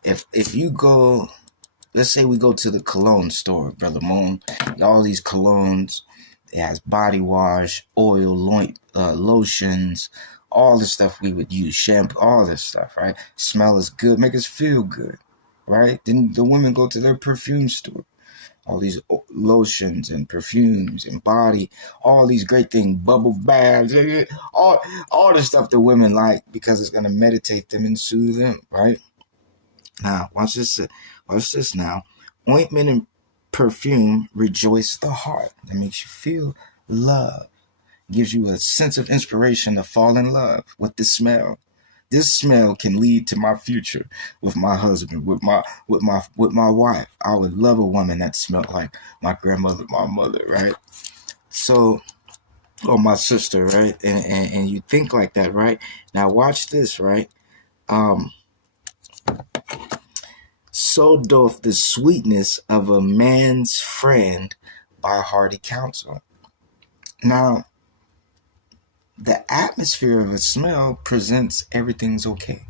If you go. Let's say we go to the cologne store, Brother Moon. All these colognes. It has body wash, oil, lotions, all the stuff we would use, shampoo, all this stuff, right? Smell is good, make us feel good, right? Then the women go to their perfume store. All these lotions and perfumes and body, all these great things, bubble baths, all the stuff the women like because it's going to meditate them and soothe them, right? Now, watch this. Watch this now. Ointment and perfume rejoice the heart. That makes you feel love. Gives you a sense of inspiration to fall in love with the smell. This smell can lead to my future with my husband, with my wife. I would love a woman that smelled like my grandmother, my mother, right? So or my sister, right? And you think like that, right? Now watch this, right? Um, so doth the sweetness of a man's friend by hearty counsel. Now, the atmosphere of a smell presents everything's okay.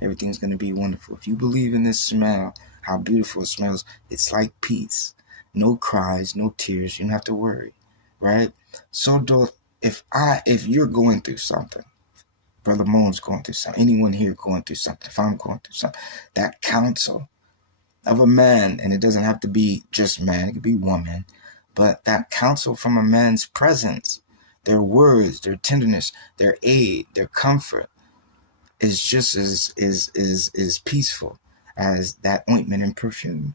Everything's going to be wonderful. If you believe in this smell, how beautiful it smells, it's like peace. No cries, no tears. You don't have to worry, right? So doth, if you're going through something, Brother Moon's going through something, anyone here going through something, if I'm going through something, that counsel of a man, and it doesn't have to be just man, it could be woman, but that counsel from a man's presence, their words, their tenderness, their aid, their comfort is just as peaceful as that ointment and perfume.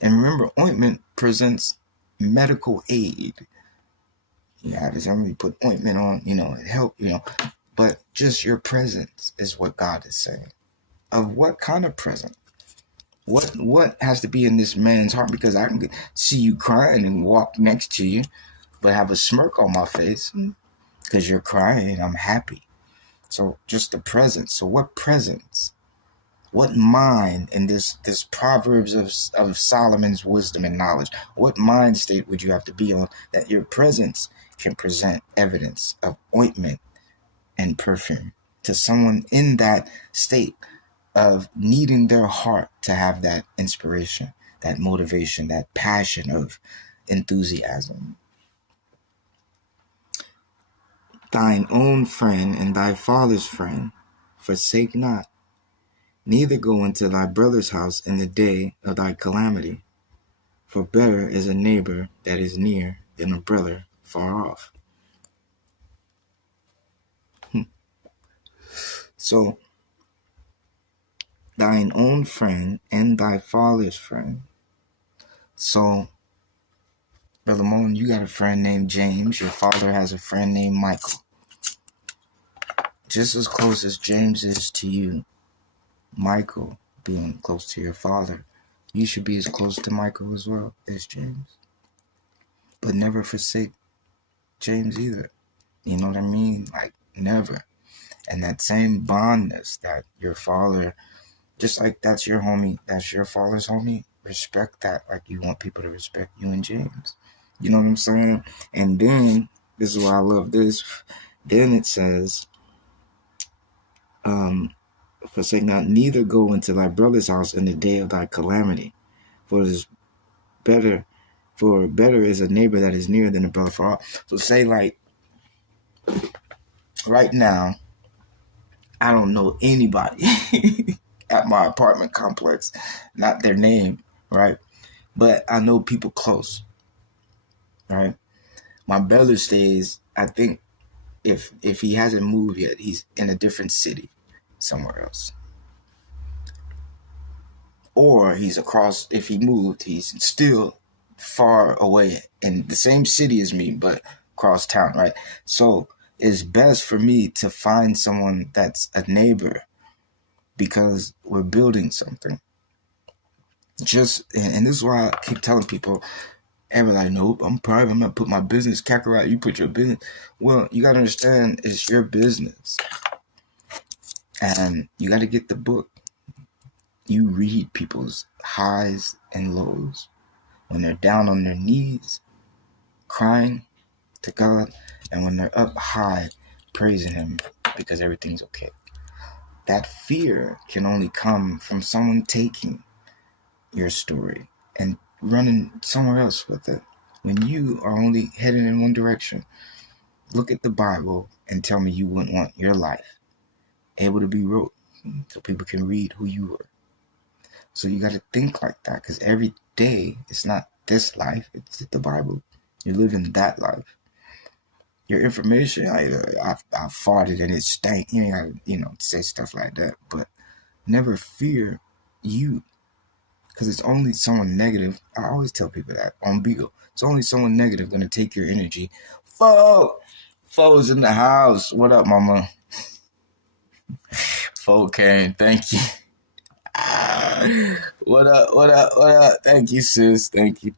And remember, ointment presents medical aid. Yeah, does everybody put ointment on, it help, but just your presence is what God is saying. Of what kind of presence? What has to be in this man's heart? Because I can see you crying and walk next to you, but have a smirk on my face because you're crying. I'm happy. So just the presence. So what presence? What mind in this Proverbs of Solomon's wisdom and knowledge? What mind state would you have to be on that your presence can present evidence of ointment and perfume to someone in that state of needing their heart to have that inspiration, that motivation, that passion of enthusiasm? Thine own friend and thy father's friend forsake not, neither go into thy brother's house in the day of thy calamity. For better is a neighbor that is near than a brother far off. So, thine own friend and thy father's friend. So, Brother Moon, you got a friend named James. Your father has a friend named Michael. Just as close as James is to you, Michael being close to your father, you should be as close to Michael as well as James. But never forsake James either. You know what I mean? Like, never. And that same bondness that your father, just like that's your homie, that's your father's homie, respect that like you want people to respect you and James. You know what I'm saying? And then, this is why I love this, then it says, forsake not, neither go into thy brother's house in the day of thy calamity. For better is a neighbor that is near than a brother far off. So say like, right now, I don't know anybody at my apartment complex, not their name, right? But I know people close, right? My brother stays, I think, if he hasn't moved yet, he's in a different city somewhere else. Or he's across, if he moved, he's still far away in the same city as me, but across town, right? So it's best for me to find someone that's a neighbor because we're building something. And this is why I keep telling people, everybody, nope, I'm private, I'm going to put my business, Kakarot, you put your business. Well, you got to understand, it's your business. And you got to get the book. You read people's highs and lows when they're down on their knees, crying to God, and when they're up high, praising Him because everything's okay. That fear can only come from someone taking your story and running somewhere else with it. When you are only heading in one direction, look at the Bible and tell me you wouldn't want your life able to be wrote so people can read who you were. So you got to think like that, because every day it's not this life, it's the Bible. You're living that life. Your information, I farted and it stank. You ain't got to, say stuff like that. But never fear you, because it's only someone negative. I always tell people that on Beagle. It's only someone negative going to take your energy. Foe's in the house. What up, mama? Foe came. Thank you. What up? Thank you, sis. Thank you.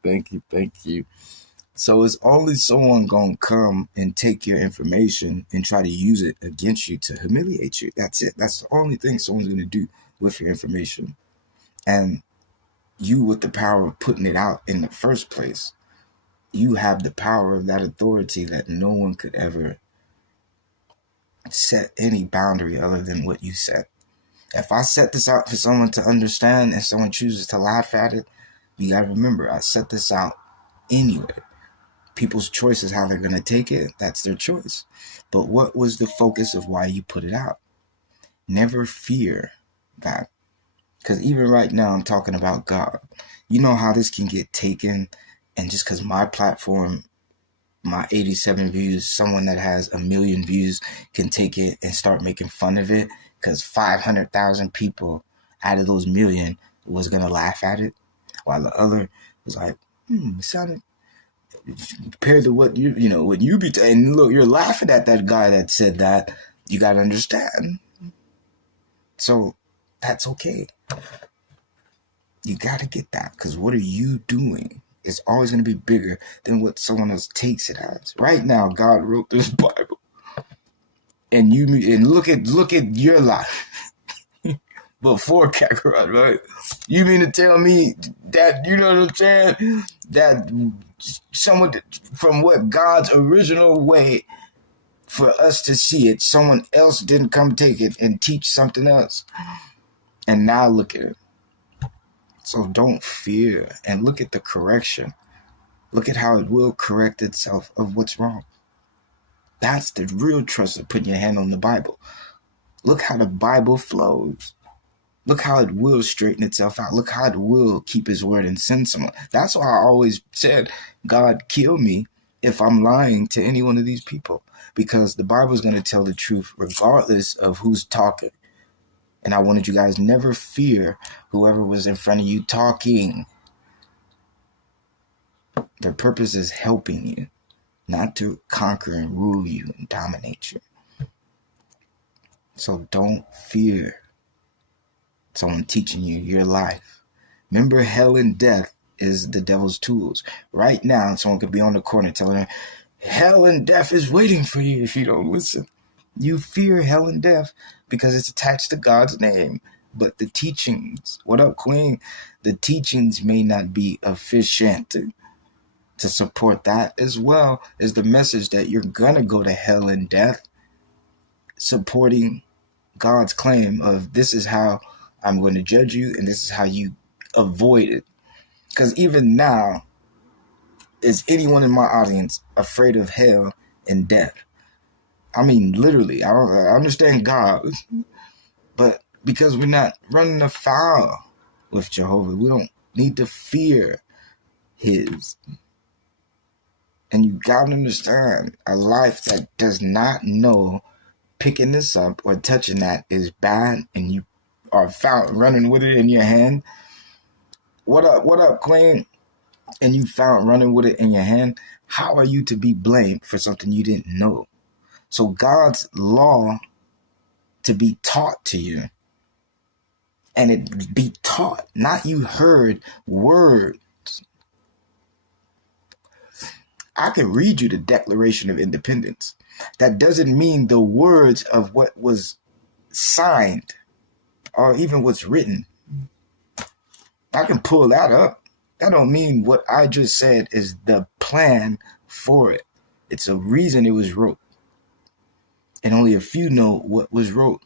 So it's only someone gonna come and take your information and try to use it against you to humiliate you. That's it. That's the only thing someone's gonna do with your information. And you, with the power of putting it out in the first place, you have the power of that authority that no one could ever set any boundary other than what you set. If I set this out for someone to understand and someone chooses to laugh at it, you gotta remember, I set this out anyway. People's choice is how they're going to take it. That's their choice. But what was the focus of why you put it out? Never fear that. Because even right now, I'm talking about God. You know how this can get taken, and just because my platform, my 87 views, someone that has 1 million views can take it and start making fun of it because 500,000 people out of those million was going to laugh at it, while the other was like, it sounded compared to what what you be and look, you're laughing at that guy that said that. You got to understand. So that's okay. You got to get that, because what are you doing is always going to be bigger than what someone else takes it as. Right now, God wrote this Bible, and look at your life before Kakarot, right? You mean to tell me that, you know what I'm saying, that someone from what God's original way for us to see it, someone else didn't come take it and teach something else, and now look at it. So don't fear, and look at the correction. Look at how it will correct itself of what's wrong. That's the real trust of putting your hand on the Bible. Look how the Bible flows. Look how it will straighten itself out. Look how it will keep his word and send someone. That's why I always said, God, kill me if I'm lying to any one of these people, because the Bible is going to tell the truth regardless of who's talking. And I wanted you guys never fear whoever was in front of you talking. Their purpose is helping you, not to conquer and rule you and dominate you. So don't fear someone teaching you your life. Remember, hell and death is the devil's tools. Right now, someone could be on the corner telling her, hell and death is waiting for you if you don't listen. You fear hell and death because it's attached to God's name. But the teachings, what up, Queen? The teachings may not be efficient to support that, as well as the message that you're going to go to hell and death, supporting God's claim of this is how I'm going to judge you and this is how you avoid it. Because even now, is anyone in my audience afraid of hell and death? I mean, literally, I understand God, but because we're not running afoul with Jehovah, we don't need to fear his. And you gotta understand, a life that does not know picking this up or touching that is bad, and you are found running with it in your hand. What up, Queen? And you found running with it in your hand. How are you to be blamed for something you didn't know? So God's law to be taught to you, and it be taught, not you heard words. I can read you the Declaration of Independence. That doesn't mean the words of what was signed or even what's written. I can pull that up. That don't mean what I just said is the plan for it. It's a reason it was wrote. And only a few know what was wrote.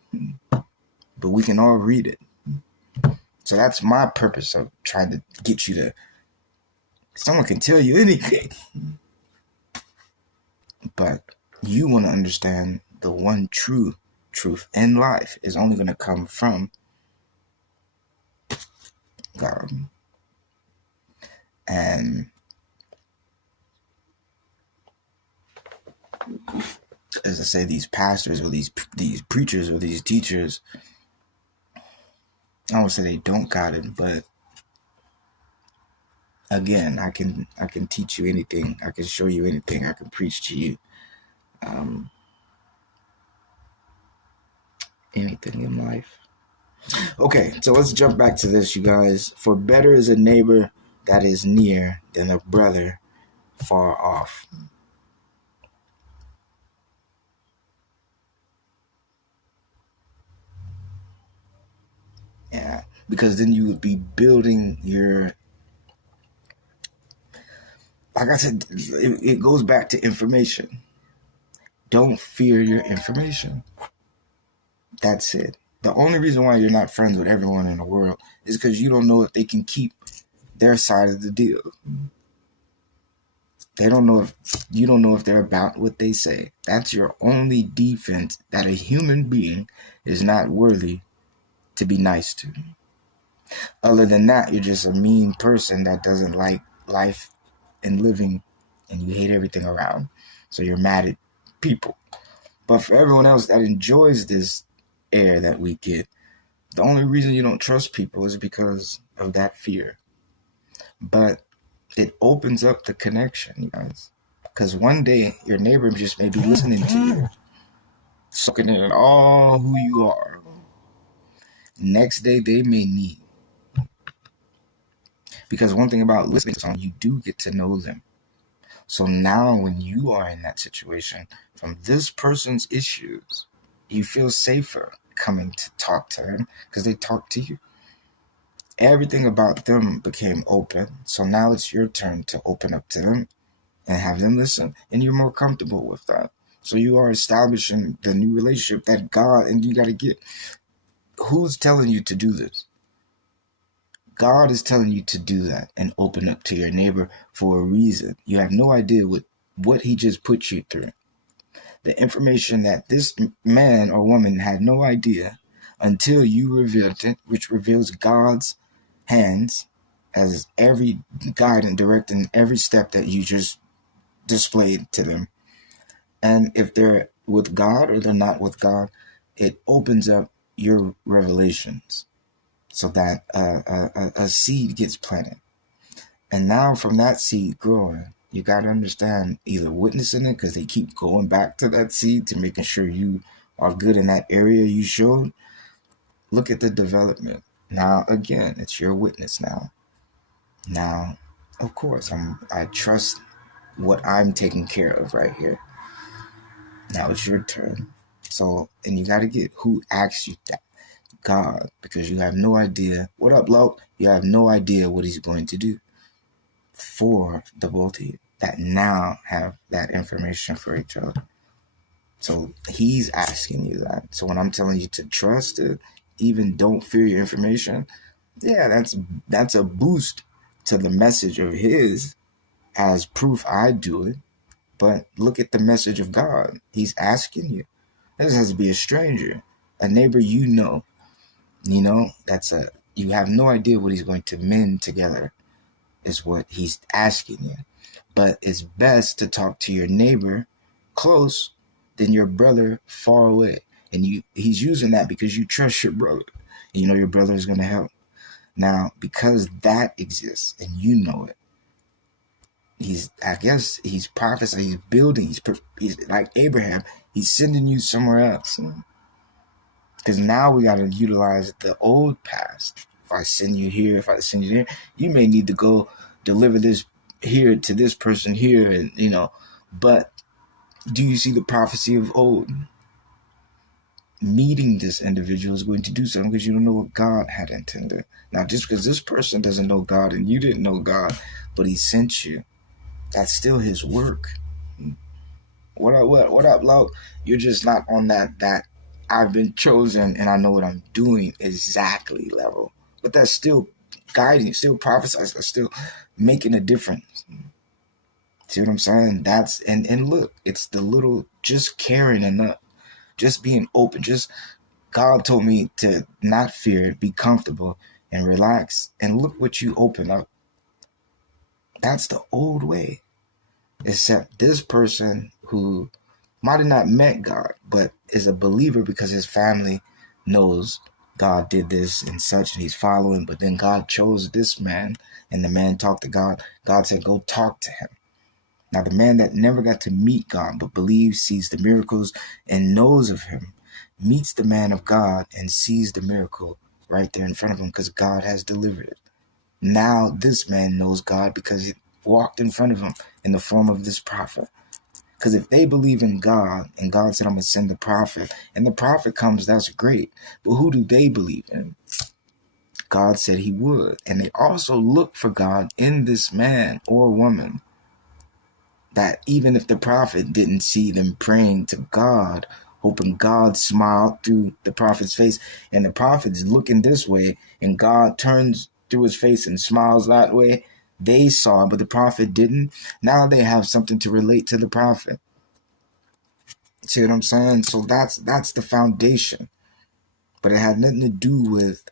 But we can all read it. So that's my purpose of trying to get you to... Someone can tell you anything. But you want to understand the one true truth in life is only going to come from God. And as I say, these pastors or these preachers or these teachers, I won't say they don't got it, but again, I can teach you anything. I can show you anything. I can preach to you anything in life. Okay, so let's jump back to this, you guys. For better is a neighbor that is near than a brother far off. Yeah, because then you would be building your, like I said, it goes back to information. Don't fear your information. That's it. The only reason why you're not friends with everyone in the world is because you don't know if they can keep their side of the deal. You don't know if they're about what they say. That's your only defense, that a human being is not worthy to be nice to. Other than that, you're just a mean person that doesn't like life and living, and you hate everything around. So you're mad at people. But for everyone else that enjoys this air that we get, the only reason you don't trust people is because of that fear. But it opens up the connection, you guys. Because one day, your neighbor just may be listening to you, soaking in all who you are. Next day, they may need. Because one thing about listening to someone, you do get to know them. So now when you are in that situation, from this person's issues, you feel safer coming to talk to them because they talk to you. Everything about them became open. So now it's your turn to open up to them and have them listen. And you're more comfortable with that. So you are establishing the new relationship that God, and you got to get, who's telling you to do this? God is telling you to do that and open up to your neighbor for a reason. You have no idea what he just put you through. The information that this man or woman had no idea until you revealed it, which reveals God's hands as every guide and directing every step that you just displayed to them. And if they're with God or they're not with God, it opens up your revelations so that a seed gets planted. And now from that seed growing, you got to understand either witnessing it because they keep going back to that seed to making sure you are good in that area you showed. Look at the development. Now, again, it's your witness now. Now, of course, I trust what I'm taking care of right here. Now it's your turn. So, and you got to get who asked you that. God, because you have no idea. What up, Lo? You have no idea what he's going to do for the both of you that now have that information for each other. So he's asking you that. So when I'm telling you to trust it, even don't fear your information, yeah, that's a boost to the message of his as proof I do it. But look at the message of God. He's asking you. This has to be a stranger, a neighbor you know. You have no idea what he's going to mend together is what he's asking you. But it's best to talk to your neighbor close than your brother far away. And he's using that because you trust your brother. And you know your brother is going to help. Now, because that exists and you know it, he's prophesying, he's building, he's like Abraham, he's sending you somewhere else. Because now we got to utilize the old past. If I send you here, if I send you there, you may need to go deliver this here to this person here, and but do you see the prophecy of old? Meeting this individual is going to do something because you don't know what God had intended. Now, just because this person doesn't know God and you didn't know God, but he sent you, that's still his work. What up, Lo? You're just not on that I've been chosen and I know what I'm doing exactly level. But that's still guiding, still prophesying, still making a difference. See what I'm saying? That's and look, it's the little just caring enough, just being open. Just God told me to not fear it, be comfortable and relax. And look what you open up. That's the old way. Except this person who might have not met God, but is a believer because his family knows God did this and such, and he's following. But then God chose this man, and the man talked to God. God said, go talk to him. Now, the man that never got to meet God, but believes, sees the miracles, and knows of him, meets the man of God and sees the miracle right there in front of him because God has delivered it. Now, this man knows God because walked in front of him in the form of this prophet. Because if they believe in God, and God said, I'm going to send the prophet, and the prophet comes, that's great. But who do they believe in? God said he would. And they also look for God in this man or woman. That even if the prophet didn't see them praying to God, hoping God smiled through the prophet's face, and the prophet's looking this way, and God turns through his face and smiles that way, they saw, but the prophet didn't. Now they have something to relate to the prophet. See what I'm saying? So that's the foundation. But it had nothing to do with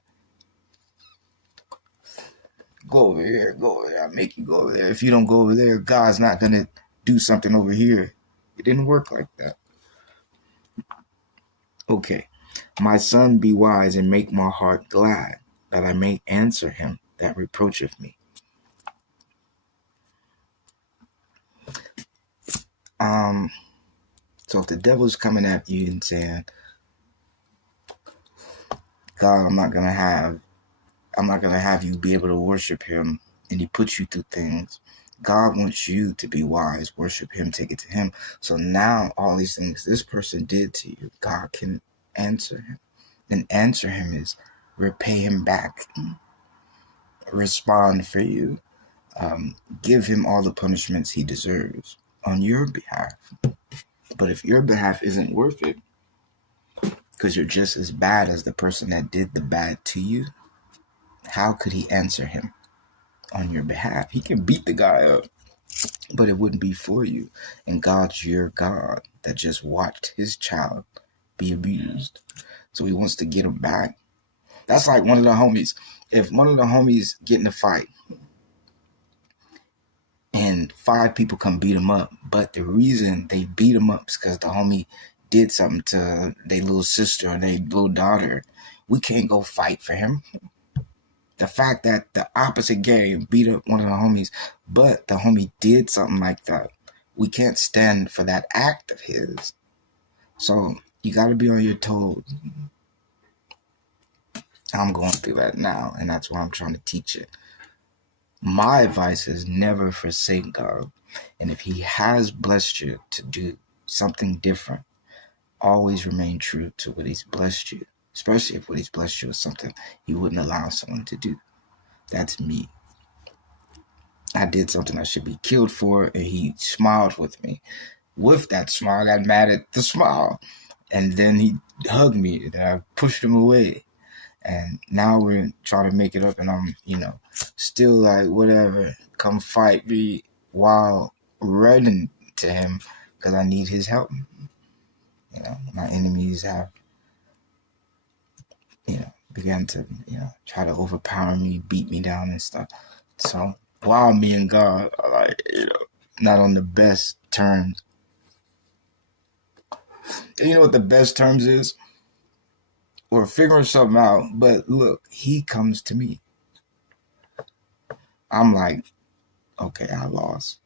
go over here, I make you go over there. If you don't go over there, God's not going to do something over here. It didn't work like that. Okay. My son, be wise and make my heart glad, that I may answer him that reproacheth me. So if the devil's coming at you and saying, God, I'm not gonna have you be able to worship him, and he puts you through things, God wants you to be wise, worship him, take it to him. So now all these things this person did to you, God can answer him. And answer him is repay him back, respond for you, give him all the punishments he deserves on your behalf. But if your behalf isn't worth it, because you're just as bad as the person that did the bad to you, how could he answer him on your behalf? He can beat the guy up, but it wouldn't be for you. And God's your God that just watched his child be abused. So he wants to get him back. That's like one of the homies. If one of the homies get in a fight and 5 people come beat him up, but the reason they beat him up is because the homie did something to their little sister or their little daughter, we can't go fight for him. The fact that the opposite gang beat up one of the homies, but the homie did something like that, we can't stand for that act of his. So you got to be on your toes. I'm going through that now, and that's why I'm trying to teach it. My advice is never forsake God. And if he has blessed you to do something different, always remain true to what he's blessed you, especially if what he's blessed you is something he wouldn't allow someone to do. That's me. I did something I should be killed for, and he smiled with me. With that smile, I got mad at the smile. And then he hugged me, and I pushed him away. And now we're trying to make it up, and I'm, still like, whatever, come fight me, while running to him because I need his help. My enemies have, began to, try to overpower me, beat me down and stuff. So while me and God are like, not on the best terms. And you know what the best terms is? We're figuring something out, but look, he comes to me. I'm like, okay, I lost.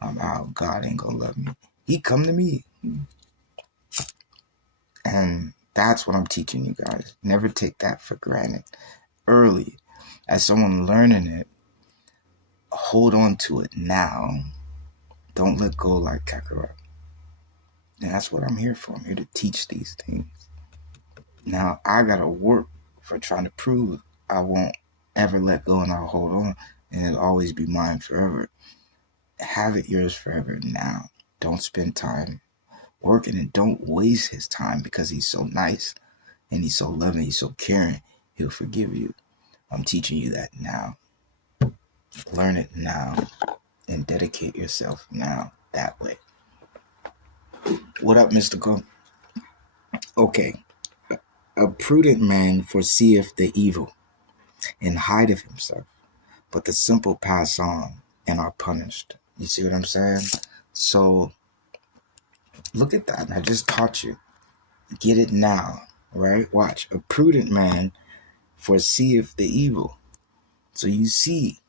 I'm out. God ain't gonna love me. He come to me. And that's what I'm teaching you guys. Never take that for granted. Early, as someone learning it, hold on to it now. Don't let go like Kakarot. And that's what I'm here for. I'm here to teach these things. Now, I gotta work for trying to prove I won't ever let go, and I'll hold on, and it'll always be mine forever. Have it yours forever now. Don't spend time working, and don't waste his time because he's so nice and he's so loving, he's so caring. He'll forgive you. I'm teaching you that now. Learn it now and dedicate yourself now that way. What up, Mystical? Okay. A prudent man foreseeth the evil and hideth himself, but the simple pass on and are punished. You see what I'm saying? So look at that. I just taught you. Get it now, right? Watch. A prudent man foreseeth the evil. So you see,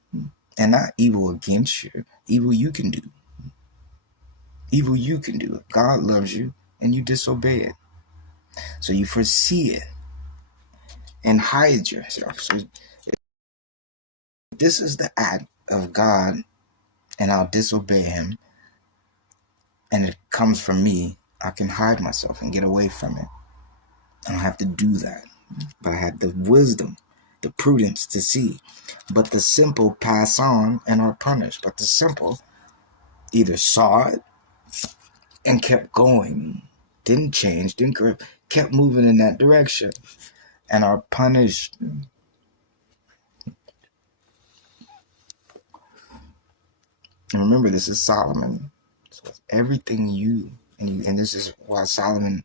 and not evil against you, evil you can do. Evil you can do. God loves you and you disobey it. So you foresee it and hide yourself. So this is the act of God and I'll disobey him, and it comes from me, I can hide myself and get away from it. I don't have to do that. But I had the wisdom, the prudence to see. But the simple pass on and are punished. But the simple either saw it and kept going, didn't change, didn't correct, kept moving in that direction, and are punished. And remember, this is Solomon. So it's everything and this is why Solomon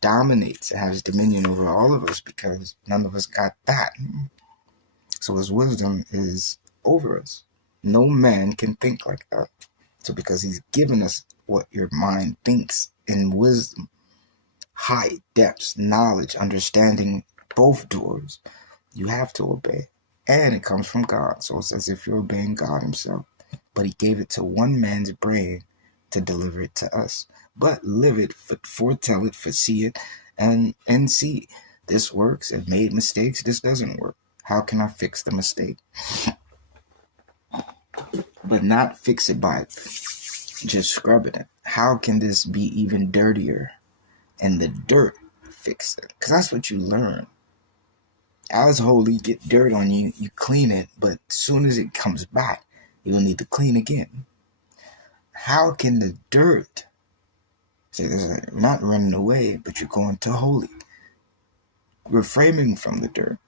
dominates and has dominion over all of us, because none of us got that. So his wisdom is over us. No man can think like that. So because he's given us what your mind thinks in wisdom, height, depths, knowledge, understanding, both doors, you have to obey. And it comes from God. So it's as if you're obeying God himself. But he gave it to one man's brain to deliver it to us. But live it, foretell it, foresee it, and see. This works. It made mistakes. This doesn't work. How can I fix the mistake? But not fix it by just scrubbing it. How can this be even dirtier? And the dirt fix it. Because that's what you learn. As holy, get dirt on you, you clean it, but as soon as it comes back, you'll need to clean again. How can the dirt, say this, not running away, but you're going to holy, reframing from the dirt,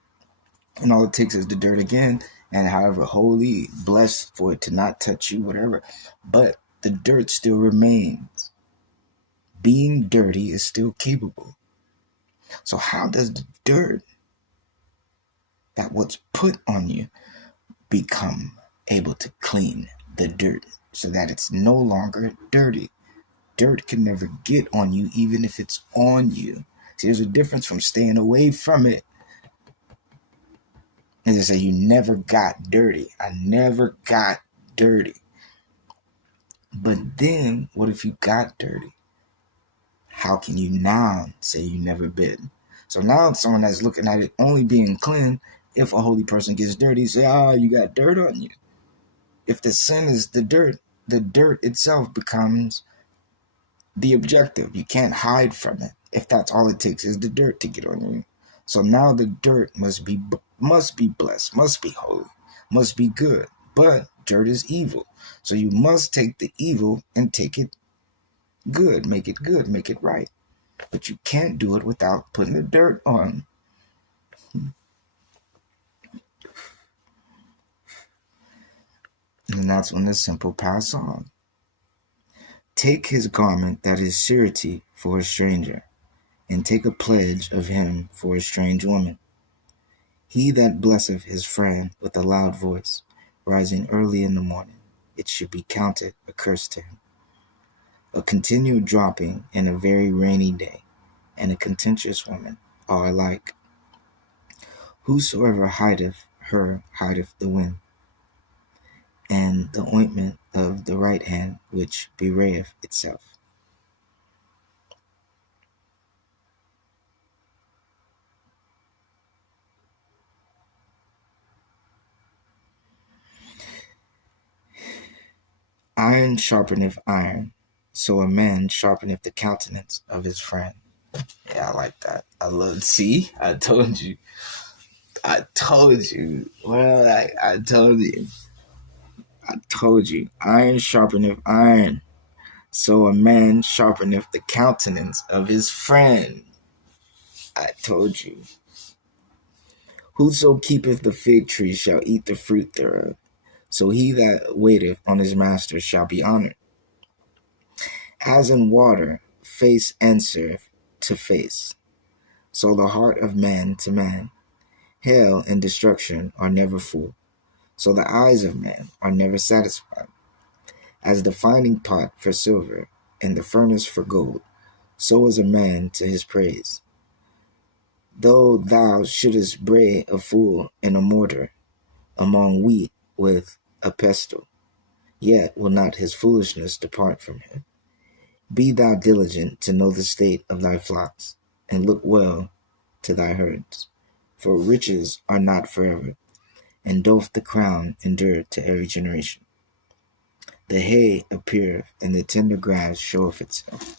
and all it takes is the dirt again, and however holy, blessed for it to not touch you, whatever, but the dirt still remains. Being dirty is still capable. So how does the dirt, that what's put on you, become able to clean the dirt so that it's no longer dirty? Dirt can never get on you, even if it's on you. See, there's a difference from staying away from it. As I say, you never got dirty. I never got dirty. But then, what if you got dirty? How can you now say you never been? So now someone that's looking at it only being clean, if a holy person gets dirty, say, you got dirt on you. If the sin is the dirt itself becomes the objective. You can't hide from it. If that's all it takes is the dirt to get on you. So now the dirt must be blessed, must be holy, must be good. But dirt is evil. So you must take the evil and take it good, make it right. But you can't do it without putting the dirt on. And that's when the simple pass on. Take his garment that is surety for a stranger, and take a pledge of him for a strange woman. He that blesseth his friend with a loud voice, rising early in the morning, it should be counted a curse to him. A continual dropping in a very rainy day, and a contentious woman are alike. Whosoever hideth her hideth the wind, and the ointment of the right hand which bewrayeth itself. Iron sharpeneth iron, so a man sharpeneth the countenance of his friend. Yeah, I like that. See, I told you. Well, I told you. Iron sharpeneth iron, so a man sharpeneth the countenance of his friend. I told you. Whoso keepeth the fig tree shall eat the fruit thereof. So he that waiteth on his master shall be honored. As in water, face answereth to face, so the heart of man to man. Hell and destruction are never full, so the eyes of man are never satisfied. As the finding pot for silver, and the furnace for gold, so is a man to his praise. Though thou shouldest bray a fool in a mortar, among wheat with a pestle, yet will not his foolishness depart from him. Be thou diligent to know the state of thy flocks, and look well to thy herds. For riches are not forever, and doth the crown endure to every generation. The hay appeareth, and the tender grass showeth itself,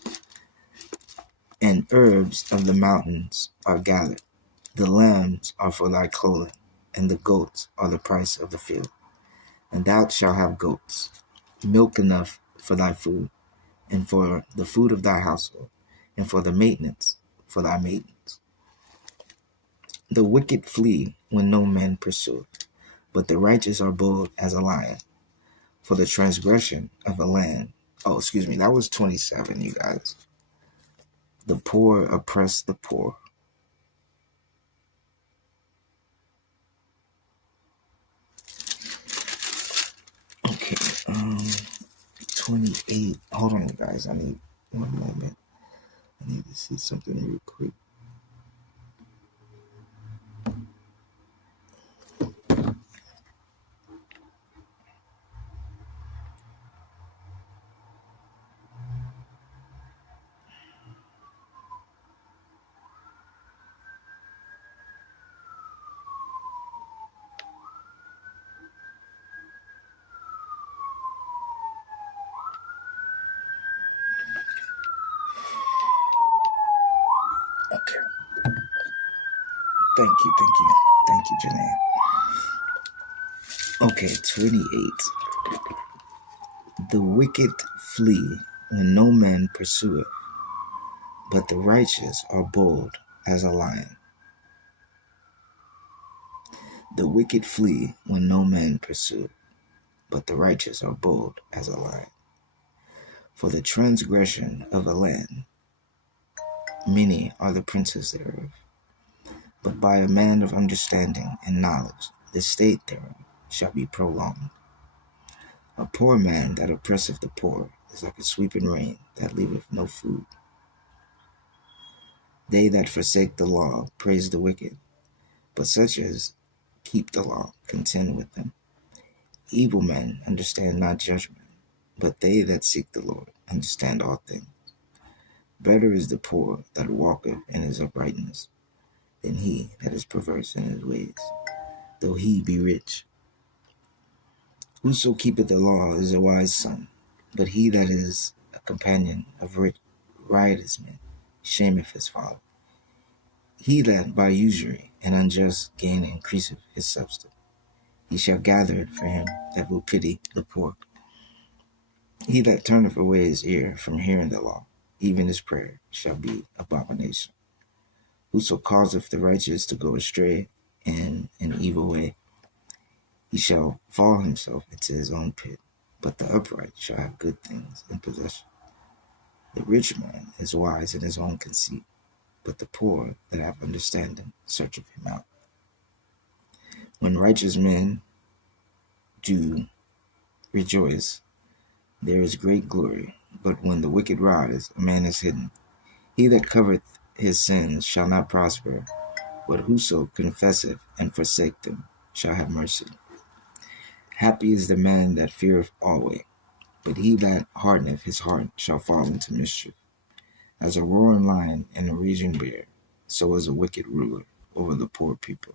and herbs of the mountains are gathered. The lambs are for thy clothing, and the goats are the price of the field. And thou shalt have goats, milk enough for thy food, and for the food of thy household, and for the maintenance for thy maidens. The wicked flee when no man pursueth, but the righteous are bold as a lion. For the transgression of a land. Oh, excuse me, that was 27, you guys. The poor oppress the poor. Okay, 28. Hold on, you guys. I need one moment. I need to see something real quick. Okay. Thank you, Janae. Okay, 28. The wicked flee when no man pursueth, but the righteous are bold as a lion. The wicked flee when no man pursueth, but the righteous are bold as a lion. For the transgression of a land, many are the princes thereof. But by a man of understanding and knowledge, the state thereof shall be prolonged. A poor man that oppresseth the poor is like a sweeping rain that leaveth no food. They that forsake the law praise the wicked, but such as keep the law contend with them. Evil men understand not judgment, but they that seek the Lord understand all things. Better is the poor that walketh in his uprightness than he that is perverse in his ways, though he be rich. Whoso keepeth the law is a wise son, but he that is a companion of riotous men shameth his father. He that by usury and unjust gain increaseth his substance, he shall gather it for him that will pity the poor. He that turneth away his ear from hearing the law, even his prayer shall be abomination. Whoso causeth the righteous to go astray in an evil way, he shall fall himself into his own pit, but the upright shall have good things in possession. The rich man is wise in his own conceit, but the poor that have understanding searcheth him out. When righteous men do rejoice, there is great glory, but when the wicked rise, a man is hidden. He that covereth his sins shall not prosper, but whoso confesseth and forsake them shall have mercy. Happy is the man that feareth always, but he that hardeneth his heart shall fall into mischief. As a roaring lion and a raging bear, so is a wicked ruler over the poor people.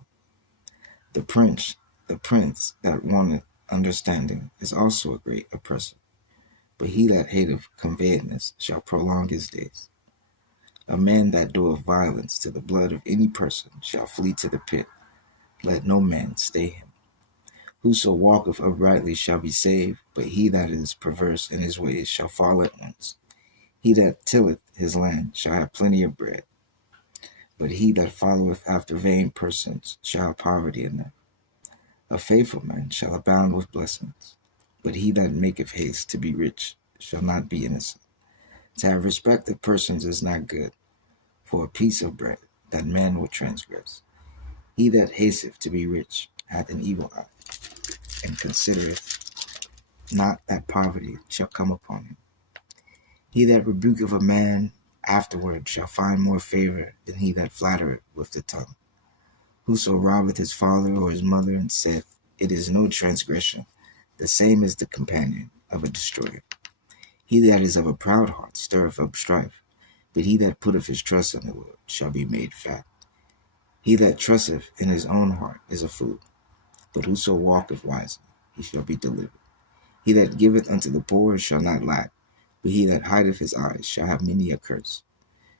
The prince that wanteth understanding is also a great oppressor, but he that hateth covetousness shall prolong his days. A man that doeth violence to the blood of any person shall flee to the pit. Let no man stay him. Whoso walketh uprightly shall be saved, but he that is perverse in his ways shall fall at once. He that tilleth his land shall have plenty of bread, but he that followeth after vain persons shall have poverty in them. A faithful man shall abound with blessings, but he that maketh haste to be rich shall not be innocent. To have respect of persons is not good, for a piece of bread that man will transgress. He that hasteth to be rich hath an evil eye, and considereth not that poverty shall come upon him. He that rebuketh a man afterward shall find more favor than he that flattereth with the tongue. Whoso robbeth his father or his mother and saith, it is no transgression, the same is the companion of a destroyer. He that is of a proud heart stirreth up strife, but he that putteth his trust in the Lord shall be made fat. He that trusteth in his own heart is a fool, but whoso walketh wisely, he shall be delivered. He that giveth unto the poor shall not lack, but he that hideth his eyes shall have many a curse.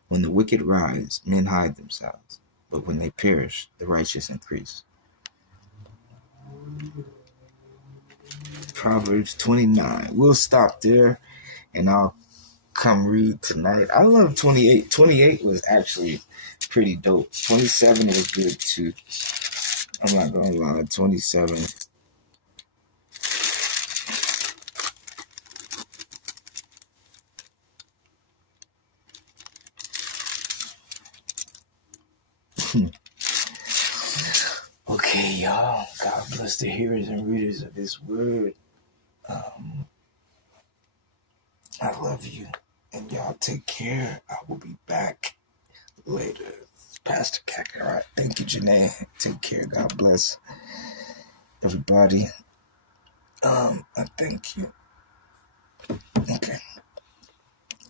When the wicked rise, men hide themselves, but when they perish, the righteous increase. Proverbs 29. We'll stop there, and I'll come read tonight. I love 28. 28 was actually pretty dope. 27 was good too. I'm not gonna lie. 27. Okay, y'all. God bless the hearers and readers of His word. I love you, and y'all take care. I will be back later. Pastor Kakarot. Thank you, Janae. Take care. God bless everybody. I thank you. Okay.